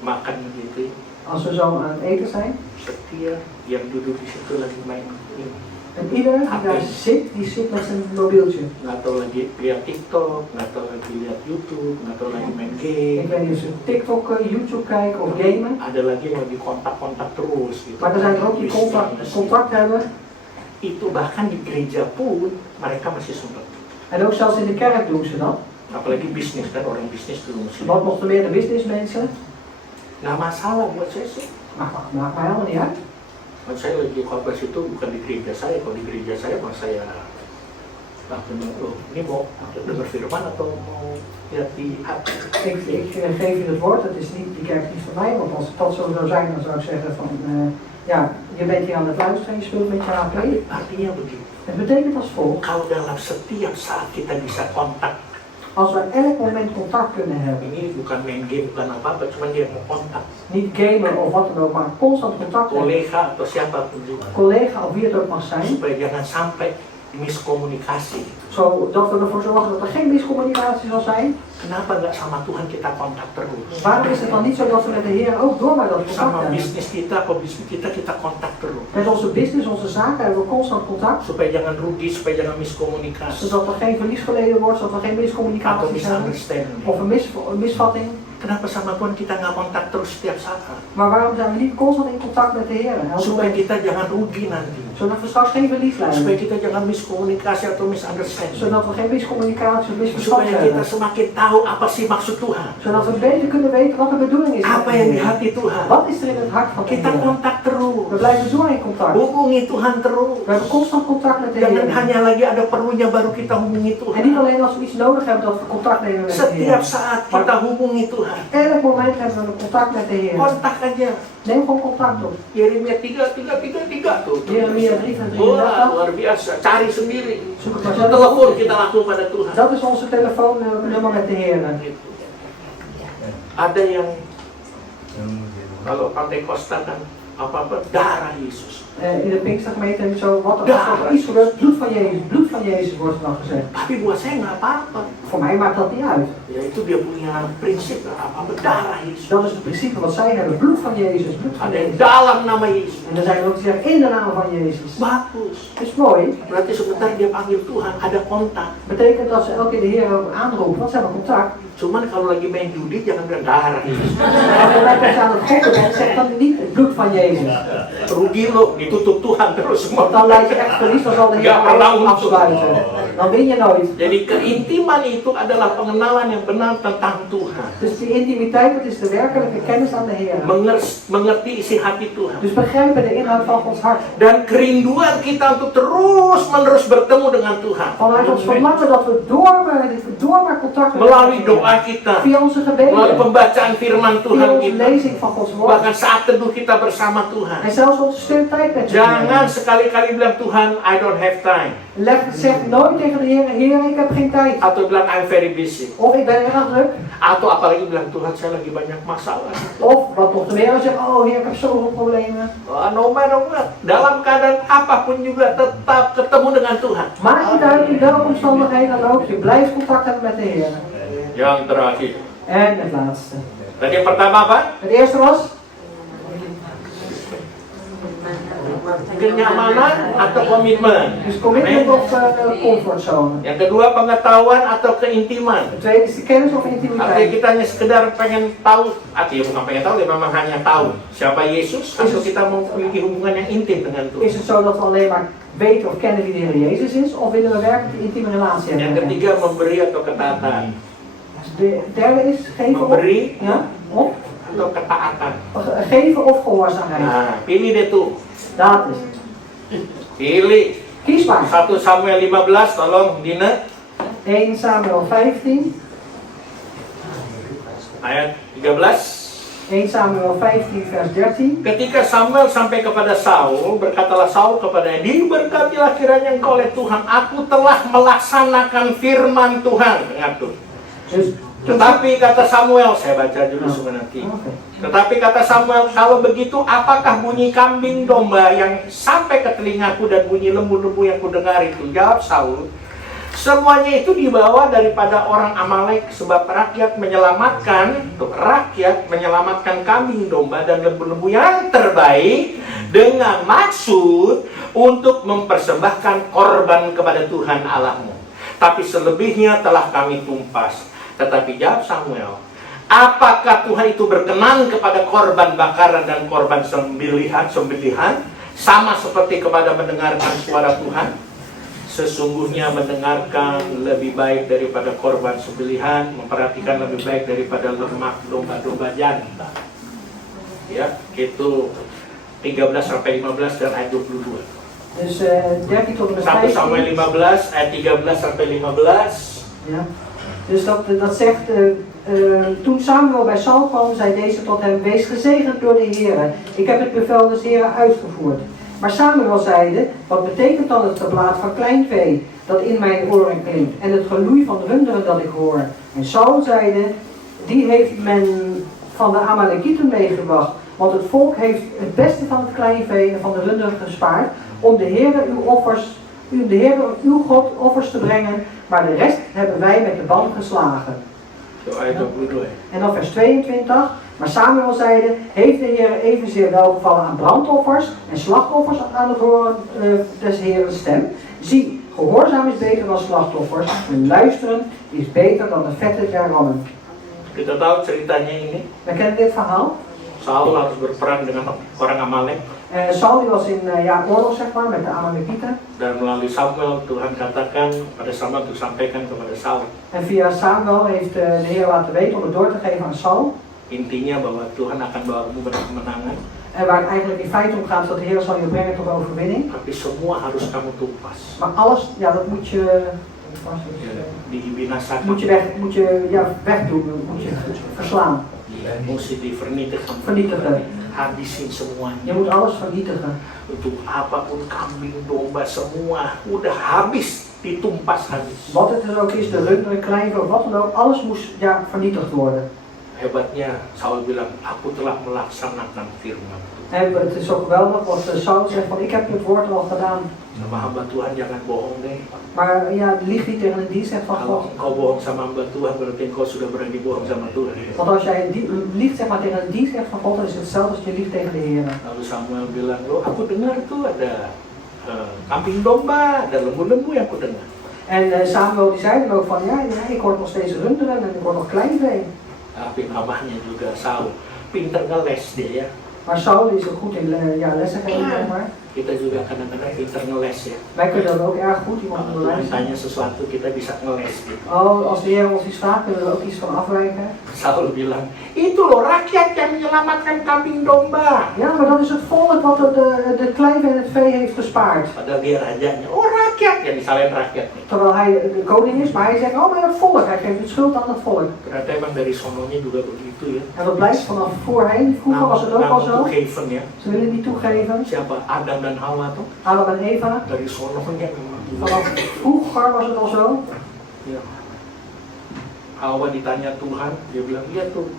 makan gitu, als we zo aan het eten zijn, setiap yang duduk di situ lagi main ini. en ieder die daar zit, die zit met zijn mobieltje. Nggak tahu lagi lihat TikTok, nggak tahu lagi lihat YouTube, nggak tahu lagi main Ik game. weet niet of ze TikTokken, YouTube kijken of gamen. Ada lagi yang lagi kontak-kontak terus gitu. Maar er zijn er ook die contact hebben. Itu bahkan di gereja pun mereka masih sempat. En ook zelfs in de kerk doen ze dat. Apalagi bisnis kan, orang bisnis dulu masih. Wat nog te meer de businessmensen. Nggak masalah buat saya sih. Maakt mij helemaal niet uit. Want saya lagi khotbah itu bukan di gereja saya. Kalau di gereja saya mah saya ini mau dengar firman atau mau lihat di HP. Ik geef je het woord, het is niet, die kerk niet van mij, want als het dat zo zou zijn, dan zou ik zeggen van, ja, je bent hier aan het luisteren, je speelt met je HP. Artinya begini, Het betekent als volgt, kalau dalam setiap saat kita bisa kontak, als we elk moment contact kunnen hebben, ini bukan main game, bukan apa-apa, cuma dia mau kontak, niet gamen of wat dan ook, maar constant contact hebben, kolega atau siapapun juga, collega of wie het ook mag zijn, supaya jangan sampai miskomunikasi. zodat we ervoor zorgen dat er geen miscommunicatie zal zijn. Kenapa nggak sama Tuhan kita kontak terus? Waarom is het dan niet zo dat we met de Heer ook door maar dat contact Sama hebben? bisnis kita, pebisnis kita kontak terus. Met onze business, onze zaken hebben we constant contact, Supaya jangan rugi, supaya jangan miskomunikasi. zodat er geen verlies geleden wordt, zodat er geen Atau miscommunicatie zijn misunderstanding. of een misvatting. Kenapa sama Tuhan kita nggak kontak terus setiap saat? Maar waarom zijn we niet constant in contact met de Heer? Supaya kita jangan rugi nanti. Zodat we straks geen verlies Supaya leiden. kita jangan miskomunikasi atau misunderstanding. Zodat we geen miscommunicatie of misverstand Supaya kita hebben. semakin tahu apa sih maksud Tuhan. Zodat we beter kunnen weten wat de bedoeling is. Apa yang di hati Tuhan. Wat is er in het hart van de Kita Heer? kontak We terus. blijven door in contact. Hubungi Tuhan terus. We hebben constant contact met de Jangan Heer. hanya lagi ada perlunya baru kita hubungi En niet Tuhan. alleen als we iets nodig hebben dat we contact nemen met de Setiap Heer. saat kita hubungi Tuhan. Elk moment hebben we contact met de Heer. Kontak aja. Neem gewoon contact op. Yeremia 3:33 tuh. Yeremia 3 vers Wah, 33. luar biasa. Cari sendiri. Zoek het maar zelf Telepon op. kita langsung pada Tuhan. Dat is onze telefoonnummer met de Heer. Gitu. Ada yang kalau Pantekosta kan apa-apa darah Yesus. In de Pinkstergemeente en zo, wat er als er iets gebeurt, bloed van Jezus wordt er dan gezegd. Tapi buat saya nggak apa-apa. Voor mij maakt dat niet uit. Ya itu dia punya prinsip apa darah Yesus. Dat is het principe wat zij hebben, bloed van Jezus, bloed van Ada yang Jezus. dalam nama Yesus. En dan zijn er ook die zeggen, in de naam van Jezus. Bagus. Dat is mooi. Berarti sebentar dia panggil Tuhan, ada kontak. Betekent dat ze elke keer de Heer ook aanroepen, want ze hebben contact. Cuman kalau lagi main judi jangan bilang darah Yesus. Maar als je aan het gokken bent, zeg dan niet het bloed van Jezus. Rugi lo, ditutup Tuhan terus semua. Want dan leid je echt verlies, dan zal de Heer Ja, maar nou- alles afsluiten. Dan win je nooit. Jadi keintiman itu adalah pengenalan yang benar tentang Tuhan. Dus die intimiteit, dat is de werkelijke kennis aan de Heer. Mengerti isi hati Tuhan. Dus begrijpen de inhoud van Gods hart. Dan kerinduan kita untuk terus-menerus bertemu dengan Tuhan. Vanuit ons verlangen dat we door maar contact hebben Melalui met de Heer. doa kita, Via onze melalui gebeden, pembacaan firman via Tuhan onze kita, lezing van Gods woord. bahkan saat teduh kita bersama Tuhan. En zelfs onze stil tijd met de Jangan Heer. sekali-kali bilang Tuhan, I don't have time. Zeg nooit tegen de Heer, Heer, ik heb geen tijd. Atau bilang I'm very busy. Of ik ben erg druk. Atau apalagi bilang Tuhan saya lagi banyak masalah. Of wat nog te meer, als je zegt, oh Heer, ik heb zoveel problemen. No matter what, dalam keadaan apapun juga tetap ketemu dengan Tuhan. Maakt niet uit in welke omstandigheden dan ook, je blijft contact hebben met de Heer. Yang terakhir. En het laatste. Tadi yang pertama apa? Het eerste was Kenyamanan atau komitmen. dus commitment Amen. of comfortzone. Yang kedua pengetahuan atau keintiman. Het tweede is de kennis of Artinya intimiteit. kita hanya sekedar pengen tahu, artinya bukan pengen tahu, ya memang hanya tahu siapa Yesus, atau kita mau memiliki hubungan yang intim dengan Is Tuhan. het zo dat we alleen maar weten of kennen wie de Heer Jezus is, of willen we werkelijk een intieme relatie hebben? Yang met hem? ketiga memberi atau ketaatan. De derde is geven of, Memberi ja, of, atau ketaatan. geven of gehoorzaamheid. Nah, pilih deh tuh. Dat is het. Pilih. Kies maar. 1 Samuel 15, tolong Dina. 1 Samuel 15. Ayat 13. 1 Samuel 15 vers 13. Ketika Samuel sampai kepada Saul, berkatalah Saul kepadanya, diberkatilah kiranya engkau oleh Tuhan, aku telah melaksanakan firman Tuhan. Dengar tuh. Dus Tetapi kata Samuel, saya baca dulu nanti. Oke. Tetapi kata Samuel, kalau begitu apakah bunyi kambing domba yang sampai ke telingaku dan bunyi lembu-lembu yang kudengar itu? Jawab Saul, semuanya itu dibawa daripada orang Amalek, sebab rakyat menyelamatkan kambing domba dan lembu-lembu yang terbaik dengan maksud untuk mempersembahkan korban kepada Tuhan Allahmu. Tapi selebihnya telah kami tumpas. Tetapi jawab Samuel, apakah Tuhan itu berkenan kepada korban bakaran dan korban sembelihan sama seperti kepada mendengarkan suara Tuhan? Sesungguhnya mendengarkan lebih baik daripada korban sembelihan, memperhatikan lebih baik daripada lemak domba-domba jantan. Ya, itu 13-15 dan ayat 22. Dus 13 tot en met 1 Samuel 15. 15 ayat 13-15. Ja. Dus dat zegt, toen Samuel bij Saul kwam, zei deze tot hem, wees gezegend door de Heere. Ik heb het bevel des Heeren uitgevoerd. Maar Samuel zeide, wat betekent dan het geblaat van klein vee dat in mijn oren klinkt en het geloei van runderen dat ik hoor? En Saul zeide, die heeft men van de Amalekieten meegebracht, want het volk heeft het beste van het kleinvee en van de runderen gespaard om de Heere uw God offers te brengen, maar de rest hebben wij met de band geslagen. En dan vers 22. Maar Samuel zeide, heeft de Heer evenzeer welgevallen aan brandoffers en slachtoffers aan het horen des Heeren stem? Zie, gehoorzaam is beter dan slachtoffers en luisteren is beter dan de vette der rammen. Kita tahu ceritanya ini. We kennen dit verhaal. Saul harus berperang dengan orang Amalek. Saul die was in oorlog zeg maar met de Amalekieten. Dan melalui Samuel Tuhan katakan pada Samuel untuk sampaikan kepada Saul. En via Samuel heeft de Heer laten weten om het door te geven aan Saul. Intinya bahwa Tuhan akan bawa kamu pada kemenangan. En waar het eigenlijk in feite om gaat is dat de Heer zal je brengen tot overwinning. Tapi semua harus kamu tumpas. Maar alles, ja dat moet je... Dibinasakan. Moet je wegdoen, moet je verslaan. Mesti divernietigen. Vernietigen. Habisin semuanya. Je moet alles vernietigen. Untuk apapun kambing, domba, semua udah habis, ditumpas habis. Wat het dus ook is, de runderen, kleinvee, wat dan ook, alles moest vernietigd worden. Hebatnya Saul bilang, aku telah melaksanakan firman Tuhan. En het is ook geweldig wat Saul zegt van, ik heb het woord al gedaan. Sama hamba Tuhan jangan bohong deh. Maar ja, lieg niet tegen een dienstknecht van Kalau God. engkau bohong sama hamba Tuhan, berarti engkau sudah berani bohong sama Tuhan. Want als jij liegt zeg maar, tegen een dienstknecht van God, dan is het hetzelfde als je liegt tegen de Heer. Lalu Samuel bilang, loh aku dengar tuh ada kambing domba, ada lembu-lembu yang aku dengar. En Samuel die zei dan ook van, ja, ik hoor nog steeds runderen en ik hoor nog kleinvee. Tapi namanya juga Saul, pinter ngeles dia ya. Maar Saul is ook goed in lessen geven, zeg maar. Kita juga kadang-kadang pinter ngeles ya. Wij kunnen dat ook erg goed, iemand Kalau Tuhan onderwijzen. tanya sesuatu kita bisa ngeles gitu. Oh, als de Heer ons iets vraagt, kunnen we er ook iets van afwijken. Saul bilang, itu loh rakyat yang menyelamatkan kambing domba. Ja, maar dat is het volk wat de kleinvee en het vee heeft gespaard. Padahal dia rajanya, oh rakyat, ya disalahin rakyat nih. Terwijl hij de koning is, maar hij zegt, oh maar het volk, hij geeft het schuld aan het volk. Ternyata emang dari sononya juga begitu ya. En dat blijkt vanaf voorheen, vroeger was het ook al zo. Toegeven ya. Ze willen niet toegeven. Siapa? Adam dan Hawa tuh Adam en Eva, dari sononya memang vanaf vroeger was het al zo. ya. Hawa ditanya Tuhan, dia bilang, iya tuh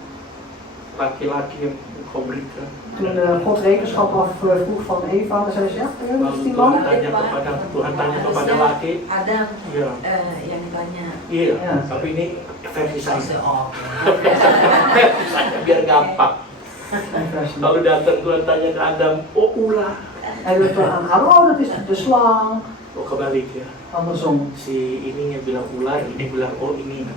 laki-laki yang kau berikan. Toen God rekenschap afvroeg van Eva, dan zei ze, ja, dat is die man. Tuhan tanya kepada laki. Adam Iya. yang ditanya. Iya, Ya. tapi ini versi saya. Versi saya biar gampang. Lalu datang Tuhan tanya ke Adam, oh ular. En we aan Adam, oh dat is de slang. Oh kebalik ya. Andersom. Si ininya bilang ular, ini bilang oh ini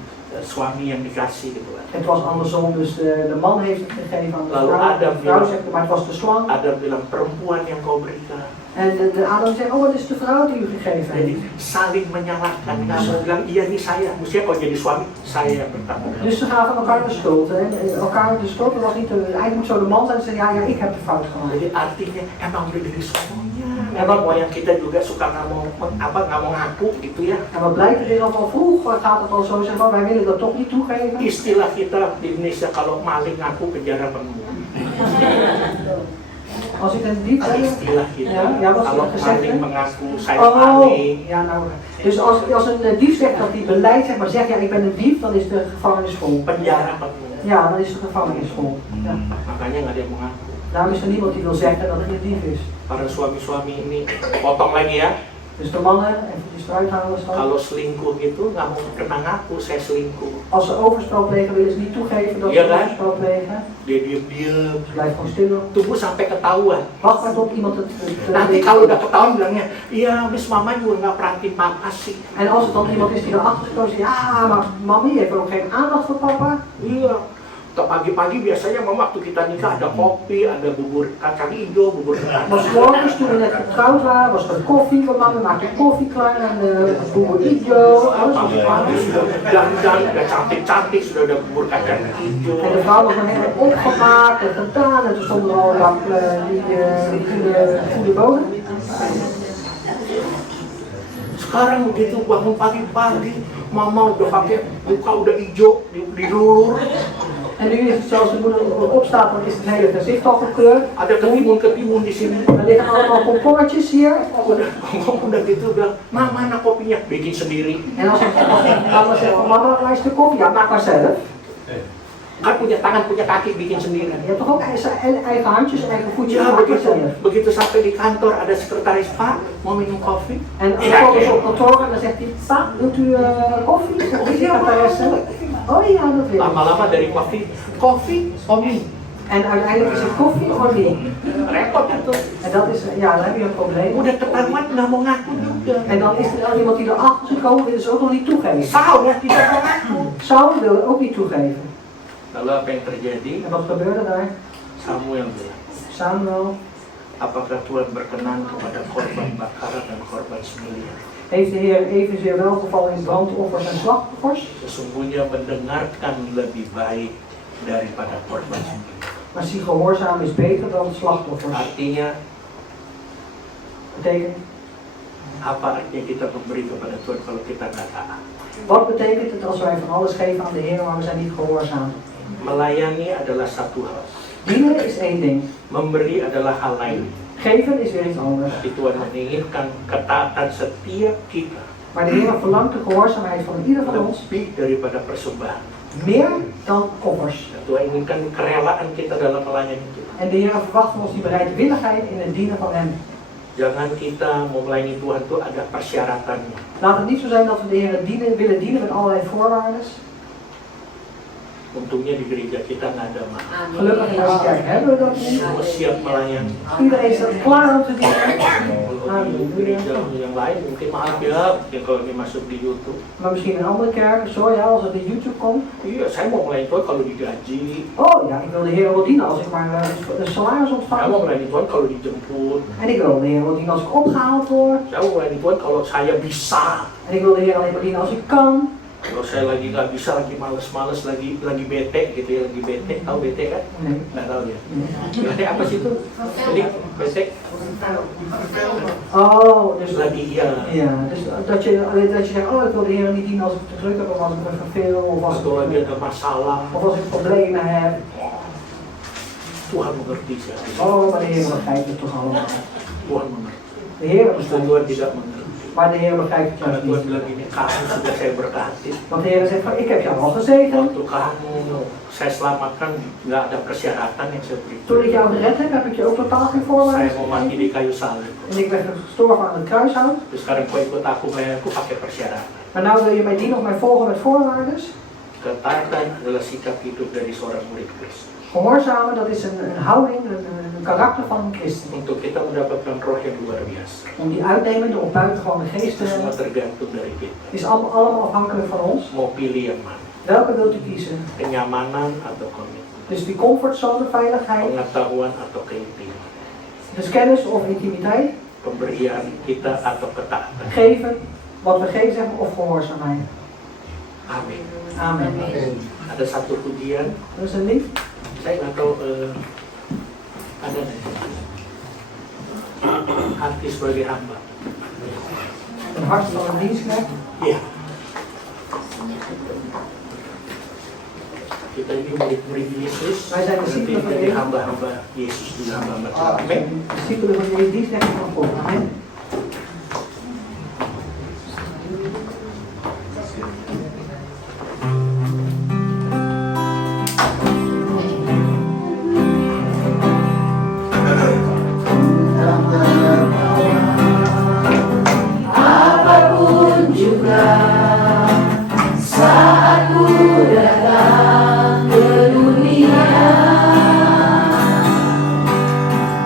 suami yang dikasih gitu kan. Het was andersom, dus de man heeft het gegeven aan de Lalu vrouw. Adam De vrouw bilang- zegt, maar het was de slang. Adam bilang perempuan yang kau berikan. En de Adam zegt, oh het is de vrouw die u gegeven Jadi heeft. saling menyalahkan. Kamu bilang iya nih saya. Mestinya kalau jadi suami saya yang bertanggung jawab. Dus ze gaven elkaar de schuld. Hè. Elkaar de schuld, dat was niet eigenlijk moet zo de man zijn en zeggen, ja, ik heb de fout gemaakt. Jadi artinya emang udah dari sononya. Ya, Emang yang kita juga suka nggak mau ngaku gitu ya. En wat blijkt, het is al vroeg, gaat het al zo zeggen, van, wij willen dat toch niet toegeven. Istilah kita di Indonesia kalau maling ngaku kejar penemu. Als ik een dief Ada ben. istilah gitu. Ya, was Kalau gezegd maling hè? mengaku saya Oh, maling. ja nou. Dus als een dief zegt dat hij beleid, zeg maar, zegt ja ik ben een dief, dan is de gevangenis vol. Penjara penuh. Ja, dan is de gevangenis vol. Ja. Makanya nggak ada yang mengaku. Daarom is er niemand die wil zeggen dat het een dief is. Para suami-suami ini potong lagi ya. Dus de mannen, eventjes eruit halen dan. Kalau selingkuh gitu nggak mau pernah ngaku saya selingkuh. Als ze overspel plegen, willen ze niet toegeven dat ze Ja, kan? overspel plegen. Dia diem-diem. Ze blijven gewoon stil. Tunggu sampai ketahuan. Wacht maar tot iemand het Nanti kalau udah ketahuan bilangnya, iya mis mama juga nggak perhatiin papa sih. En als het dan iemand is die erachter gekomen zegt, ja, maar mami heeft ook geen aandacht voor papa. Iya. Pagi-pagi biasanya mama waktu kita nikah ada kopi, ada bubur kacang hijau, bubur Maar kacang. 's morgens toen we net getrouwd waren, was er koffie, want mama maakte koffie klaar en bubur hijau, alles was klaar. Pagi sudah dandan, udah cantik-cantik, sudah ada bubur kacang hijau. En de vrouw was nog helemaal opgemaakt en gedaan en toen stonden er al die goede bonen. Sekarang begitu bangun pagi-pagi, mama udah pakai muka udah hijau, dilulur. En nu is het zoals de moeder opstaat, dan is het hele gezicht al gekleurd. Ada ketimun-ketimun di sini. Er liggen allemaal komkommertjes hier. Udah gitu bilang, mama mana kopinya? Bikin sendiri. En als mama zegt, mama waar is de koffie? Ja, maak maar zelf. Kan punya tangan, punya kaki, bikin sendiri. Je hebt toch ook eigen handjes, eigen voetjes, Ja, maak maar zelf. begitu sampai di kantor ada sekretaris, Pak, mau minum kopi? En dan komen ze op kantoor en dan zegt hij, pa, wilt u koffie? Of is secretaresse? Oh ja, dat wil ik. Lama-lama dari kopi, mie. En uiteindelijk is het koffie of niet. Repot itu. En dat is, ja, dan heb je een probleem. Udah ketahuan nggak mau ngaku juga. En dan is er iemand die erachter is gekomen, willen ze ook nog niet toegeven. Saul tidak mau ngaku. Saul wil ook niet toegeven. Lalu apa yang terjadi? En wat gebeurde daar? Samuel bilang, Samuel, apakah Tuhan berkenan kepada korban bakaran dan korban sembelihan? heeft de Heer evenzeer welgevallen in brandoffers en slachtoffers? Sesungguhnya mendengarkan lebih baik daripada korban sembelihan. Maar zie, gehoorzaam is beter dan slachtoffers. Artinya, Betekent, apa artinya kita memberi kepada Tuhan kalau kita nggak taat? wat betekent het als wij van alles geven aan de Heer, maar we zijn niet gehoorzaam? Melayani adalah satu hal. Dienen is één ding. Memberi adalah hal lain. Geven is weer iets anders. Tapi Tuhan menginginkan ketaatan setiap kita Maar de Heer verlangt de gehoorzaamheid van ieder van ons lebih daripada persembahan. meer dan offers. Tuhan inginkan kerelaan kita dalam melayani Tuhan. En de Heer verwacht van ons die bereidwilligheid in het dienen van Hem. Jangan kita mau melayani Tuhan itu ada persyaratannya. Laat het niet zo zijn dat we de Heer willen dienen met allerlei voorwaarden. Untungnya di gereja kita nggak ada mah. Gelukkig in deze kerk hebben we dat niet. Semua siap melayani. Iedereen staat klaar om te dienen. Kalau di gereja yang lain mungkin maaf ya, kalau ini masuk di YouTube. Maar misschien in andere kerken, zo ja, als het in YouTube komt. Iya, saya mau melayani Tuhan kalau digaji. Oh ja, ik wil de Heer wel dienen als ik maar een salaris Saya ontvang. mau melayani Tuhan kalau dijemput. En ik wil de Heer wel dienen als ik opgehaald word. Saya mau melayani Tuhan kalau saya bisa. En ik wil de Heer alleen maar dienen als ik kan. Kalau saya lagi nggak bisa, lagi males-males, lagi bete gitu ya, lagi bete. Tahu bete kan? Nee. Nggak tahu ya. Bete apa sih itu? Jadi bete Oh, dus lagi iya. ja, dus dat je zegt, oh ik wil de Heer niet dienen als ik te druk heb, of als ik me verveel, of als Atau lagi ada masalah. ik problemen heb. Tuhan mengerti saya. Oh, maar de Heer begrijpt het toch allemaal. Tuhan mengerti. De Heer Dan begrijpt Tuhan het. tidak mengerti. Maar de Heer begrijpt het Karena juist Tuhan niet. bilang gini, kamu sudah saya berkati. Want de Heer zegt van, ik heb jou al gezegend. Waktu kamu saya selamatkan, nggak ada persyaratan yang saya berikan. Toen ik jou gered heb ik je ook totaal geen voorwaarden Saya mau mati gegeven. di kayu salib. En ik ben gestorven aan het kruishout. Terus sekarang kau ikut aku pakai persyaratan. Maar nou wil je mij dienen of mij volgen met voorwaarden. Ketaatan adalah sikap hidup dari seorang murid Kristus. Gehoorzamen, dat is een houding, een karakter van een christen. Untuk kita mendapatkan roh yang luar biasa. Om die uitnemende of buitengewone geest te Itu semua hebben, tergantung dari kita. is allemaal afhankelijk van ons. Mau pilih yang mana? Welke wilt u kiezen? Kenyamanan atau komitmen? Dus die comfortzone, veiligheid, Pengetahuan atau keintiman? dus kennis of intimiteit, Pemberian kita atau ketaatan? geven, wat we geven zeggen, of gehoorzaamheid. Amin. Amen. Ada satu pujian, Dat is een lied. saya nggak tahu ada nih. Hati sebagai hamba. Een hart van een dienstknecht. Iya. Kita ini murid-murid Yesus, Wij zijn berarti discipelen van jadi Yesus. hamba-hamba Yesus juga hamba-hamba Tuhan. Amin. Discipelen van Jezus, die zeggen van God. Amen. Apapun juga saat ku datang ke dunia,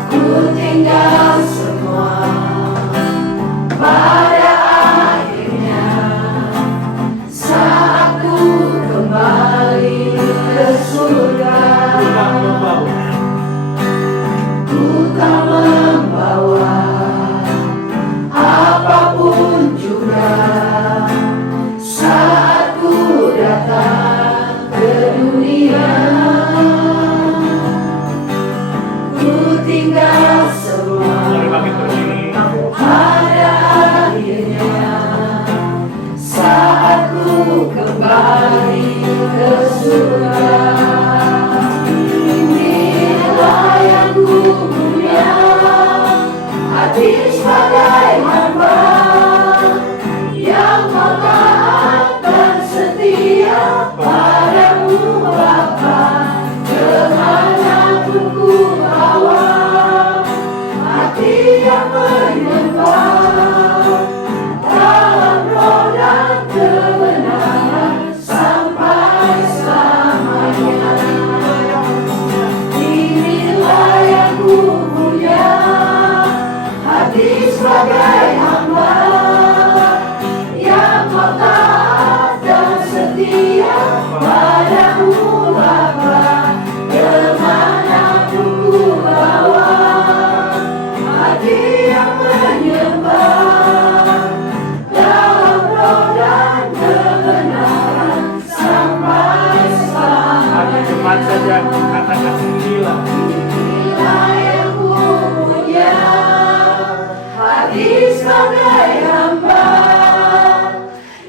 ku tinggal semua pada akhirnya. Saat ku kembali ke surga, ku tak membawa apapun juga. Saat ku datang ke dunia, ku tinggal semua Mari bangkit berdiri. pada akhirnya. Saat ku kembali ke surga, inilah yang ku punya, hati sebagai hamba yang mau taat dan setia padamu Bapa. Kemanapun ku bawa, hati yang menyembah dalam roh dan kebenaran sampai selamanya. Inilah yang ku punya, hati sebagai hamba yang mau taat dan setia padamu Bapa. Kemanapun ku bawa, hati yang menyembah dalam roh dan kebenaran sampai Hanya cepat saja katakan inilah. Inilah yang ku punya, hati sebagai hamba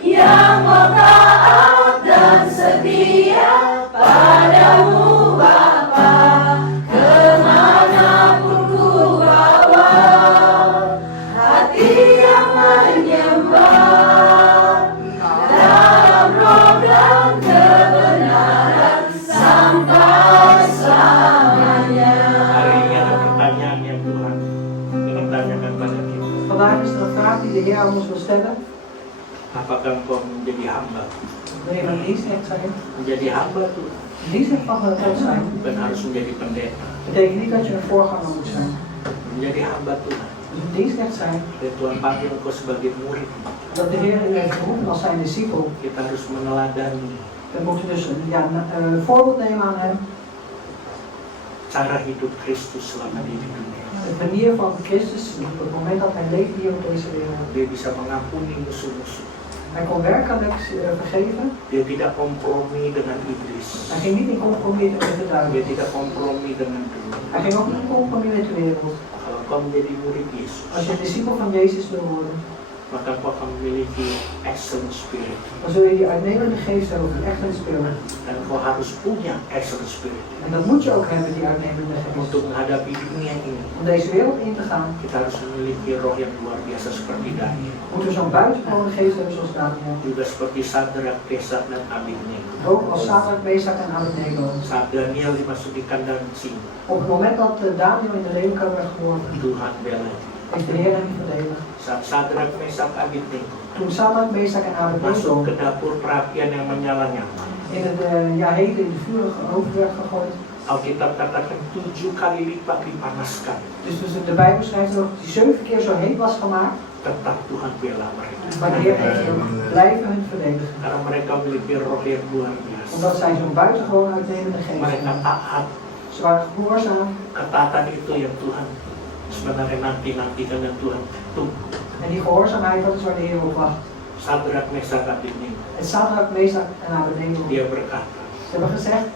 yang mau taat dan setia padamu Bapa. Kemanapun ku bawa, hati yang menyembah dalam roh dan kebenaran sampai selamanya. Hari ini ada pertanyaan yang Tuhan ingin tanyakan pada kita. Vandaag is er een vraag die de Heer aan ons wil stellen. Apakah engkau menjadi hamba? Wil je een dienstknecht zijn? Menjadi hamba Tuhan Een dienstknecht van God zijn bukan harus menjadi pendeta. betekent niet dat je een voorganger moet zijn. Menjadi hamba Tuhan, Dus een dienstknecht zijn, dan Tuhan panggil engkau sebagai murid. dat de Heer u heeft geroepen als zijn discipel. Kita harus meneladani We moeten dus een voorbeeld nemen aan hem. cara hidup Kristus selama di dunia. De manier van Christus op het moment dat hij leefde hier op deze wereld. Dia bisa mengampuni musuh-musuh. Hij kon werkelijk vergeven. Dia tidak kompromi dengan iblis. Hij ging niet in compromis met de Dia duivel. tidak kompromi dengan dunia. Hij ging ook niet in compromis met de wereld. Kalau kau menjadi murid Yesus, Als je een discipel van Jezus wil worden, maka kau akan memiliki excellent spirit. dan zul je die uitnemende geest hebben, die echt speelt. Dan kau harus punya excellent spirit En dat moet je ook hebben, die uitnemende geest. untuk menghadapi dunia ini. Om deze wereld in te gaan, Kita harus memiliki roh yang luar biasa seperti Daniel, moeten we zo'n buitengewone geest hebben zoals Daniel. juga seperti Sadrak, Mesak, dan Abednego. Ook als Sadrak, Mesak en Abednego. Saat Daniel dimasuk di kandang singa, Op het moment dat Daniel in de leeuwenkuil werd geworpen, Tuhan bela. heeft de Heer hem verdedigd. Saat Sadrak, Mesak, Abednego Toen Sadrak, Mesak en Abednego masuk ke dapur perapian yang menyala-nyala, in het hete in de vurige oven werd gegooid. Alkitab katakan 7 kali lipat dipanaskan. Dus de Bijbel schrijft ook dat hij 7 keer zo heet was gemaakt. Tetap Tuhan bela mereka. Maar de Heer heeft hem blijven hun verdedigen. Karena mereka memiliki roh yang luar biasa. Omdat zij zo'n buitengewoon uitnemende geest Mereka hebben. taat. Ze waren gehoorzaam. Ketaatan itu yang Tuhan sebenarnya nanti-nantikan dan Tuhan tunggu. En die gehoorzaamheid, dat is waar de Heer op wacht. Sadrak, Mesak, Abednego. Het Sadrak, Mesak en Abednego. Dia berkata, Ze hebben gezegd,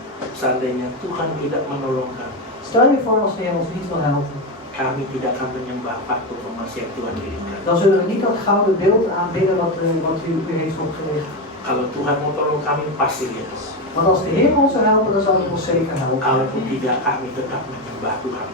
seandainya Tuhan tidak menolong kami, stel je voor als de Heer ons niet wil helpen. kami tidak akan menyembah patung emas yang Tuhan dirikan. Dan zullen we niet dat gouden beeld aanbidden wat u heeft opgericht. Kalau Tuhan mau tolong kami, pasti dia tolong. Want als de Heer ons zou helpen, dan zal hij ons zeker helpen. Kalaupun tidak, kami tetap menyembah Tuhan.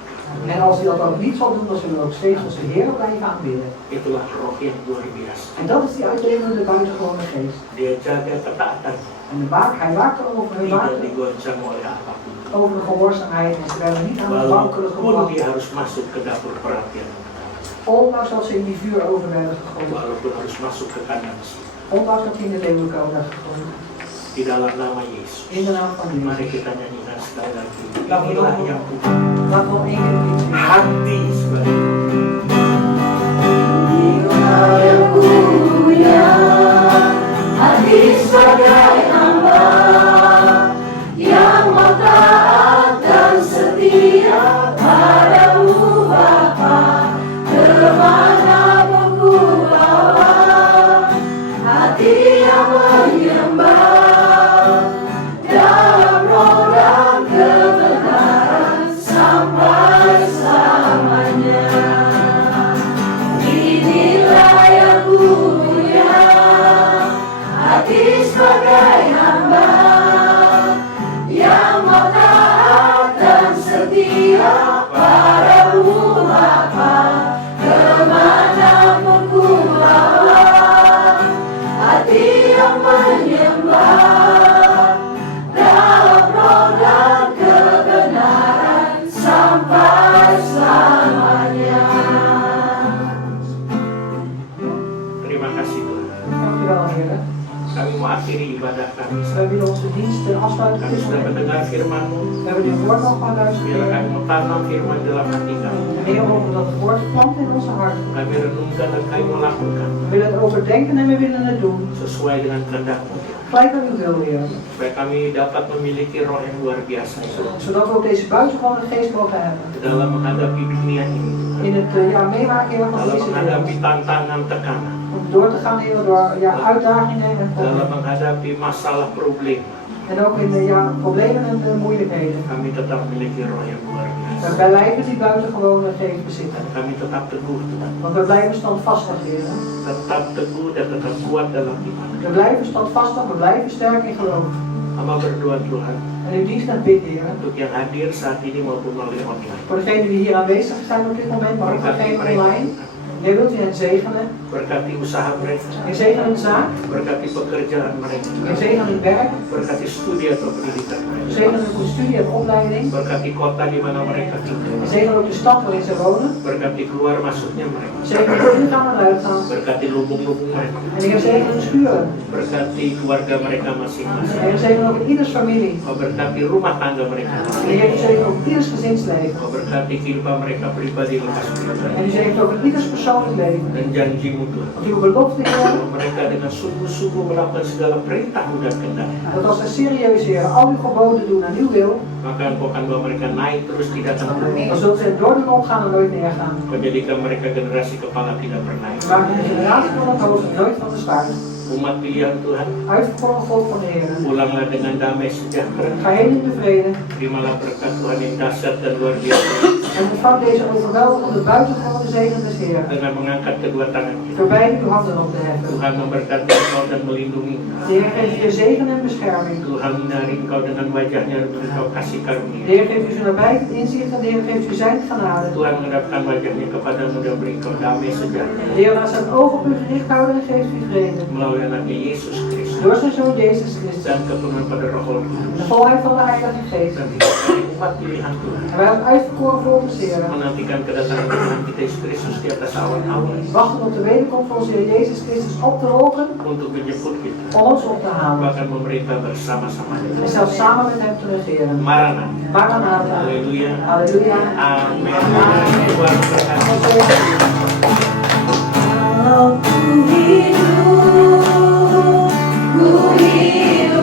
En als hij dat ook niet zal doen, dan zullen we ook steeds onze Heer blijven aanbidden. Itulah roh yang luar biasa. En dat is die uitdevende buitengewone geest. Dia jaga ketaatan, En hij waakt erover, hij tidak waakt digoncang oleh apapun. over de gehoorzaamheid en ze werden niet aan het wankelen Walaupun gebracht. dia harus masuk ke dapur perhatian, Ondanks dat ze in die vuuroven werden gegooid. walaupun harus masuk ke kandang, Ondanks dat hij in de leeuwenkuil werd gegooid. di dalam nama Yesus. In de naam van Mari Jezus. kita nyanyikan sekali lagi. Laten we Inilah nog- yang Tuhan. Laten we nog één keer iets zingen. Hati sebagai Inilah yang punya hati sebagai hamba yang mau taat dan setia padamu Bapa, kemanapun ku bawa, hati yang menyembah dalam roh dan kebenaran sampai selamanya. Inilah yang punya hati sebagai hamba yang mau taat dan setia padamu Bapa, kemanapun ku bawa, hati yang menyembah dalam roh dan kebenaran sampai selamanya. terima kasih Tuhan. Dankjewel, Heer. Kami mau akhiri ibadah kami. We willen onze dienst ten afsluiting Kami sudah toevoegen. mendengar firman-Mu. We hebben dit woord nog van Biarlah luisteren. kami mau tanam firman dalam hati kami. Heer, we mogen dat woord planten in onze harten. Kami renungkan dan kami melakukan We willen het overdenken en we willen het doen. sesuai dengan kehendak-Mu. Gelijk aan uw wil, Heer. Supaya kami dapat memiliki roh yang luar biasa Zodat we ook deze buitengewone geest mogen hebben. dalam menghadapi dunia ini, In het meemaken, Heer, van dalam deze menghadapi wereld. tantangan tekanan, Om door te gaan, Heer, door uitdagingen en dalam problemen. menghadapi masalah problem. En ook in problemen en moeilijkheden. Kami tetap memiliki roh yang luar biasa. We blijven die buitengewone geest bezitten. Kami tetap teguh, Tuhan. Want we blijven standvastig, Heer. Tetap teguh dan tetap kuat dalam iman. We blijven standvastig, we blijven sterk in geloof. Hamba berdoa Tuhan En uw dienst en bid, Heer. untuk yang hadir saat ini maupun melalui online. Voor degenen die hier aanwezig zijn op dit moment, maar ook Berkati degenen mereka, online. Heer, wilt u hen zegenen? berkati usaha mereka, Heer, zegen hun zaak. berkati pekerjaan mereka, Heer, zegen hun werk. berkati studi atau pendidikan mereka, Zegen hun studie en opleiding. berkati kota di mana mereka tinggal, Zegen ook de stad waarin ze wonen. berkati keluar masuknya mereka, Zegen hun ingaan en uitgaan. berkati lubung-lubung mereka, En Heer, zegen hun schuren. berkati keluarga mereka masing-masing, Heer, zegen ook ieders familie. berkati rumah tangga mereka En masing-masing, Heer, u zegen ook ieders gezinsleven. berkati kehidupan mereka pribadi lepas En pribadi. u zegen ook ieders persoonlijk leven. Dan janjimu Tuhan, Want uw belofte, Heer, bahwa mereka dengan sungguh-sungguh melakukan segala perintahmu dan kehendak, dat als ze serieus, Heer, al uw geboden doen en uw wil, maka engkau akan bawa mereka naik terus tidak akan turun. dan zult ze door de mond gaan en nooit neergaan. Kau jadikan mereka generasi kepala tidak bernaik. Maak een generatie van het hoofd en nooit van de staart. Umat pilihan Tuhan, Uitverkoren volk van de Heer. pulanglah dengan damai sejahtera. Ga heen in de vrede Terimalah berkat Tuhan yang dahsyat dan luar biasa en ontvang deze overweldigende buitengewone zegen des Heer. dengan mengangkat kedua tangan kita. Door beide uw handen op te heffen. Tuhan memberkati engkau dan melindungi. De Heer geeft u zegen en bescherming. Tuhan menarik engkau dengan wajahnya dan engkau kasih De karunia. Heer geeft u zijn nabijheid inzicht en de Heer geeft u zijn genade. Tuhan menghadapkan wajahnya kepadamu dan beri engkau damai sejahtera. De Heer laat zijn ogen op u gericht houden en geeft u vrede. Melalui anaknya Yesus Kristus Door zijn Zoon Jezus Christus. dan kepenuhan pada Roh De Kudus. volheid van de Heilige Geest. Dan kita sebagai umat pilihan Tuhan En wij als uitverkoren volk des Heer menantikan kedatangan Tuhan kita Yesus Kristus di atas awan-awan wachten op de wederkomst van onze Heer Jezus Christus op te volgen untuk menjemput kita, om ons op te halen. bahkan memerintah bersama-sama En dengan zelfs samen met hem te regeren. Maranatha. Maranatha. Haleluya. Halleluja. Amin. Tuhan berkati. Kalau ku hidup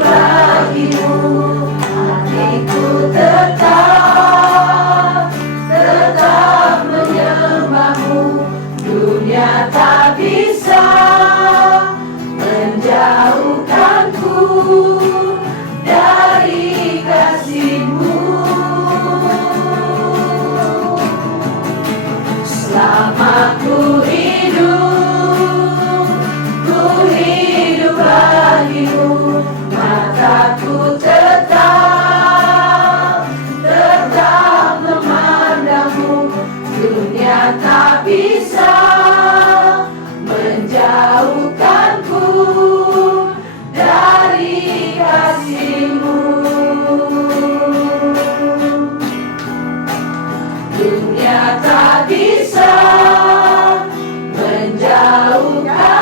bagimu, hatiku tetap menyembahmu. Dunia tak bisa menjauhkanku dari kasih-Mu. Selama ku hidup bagimu. Tahukah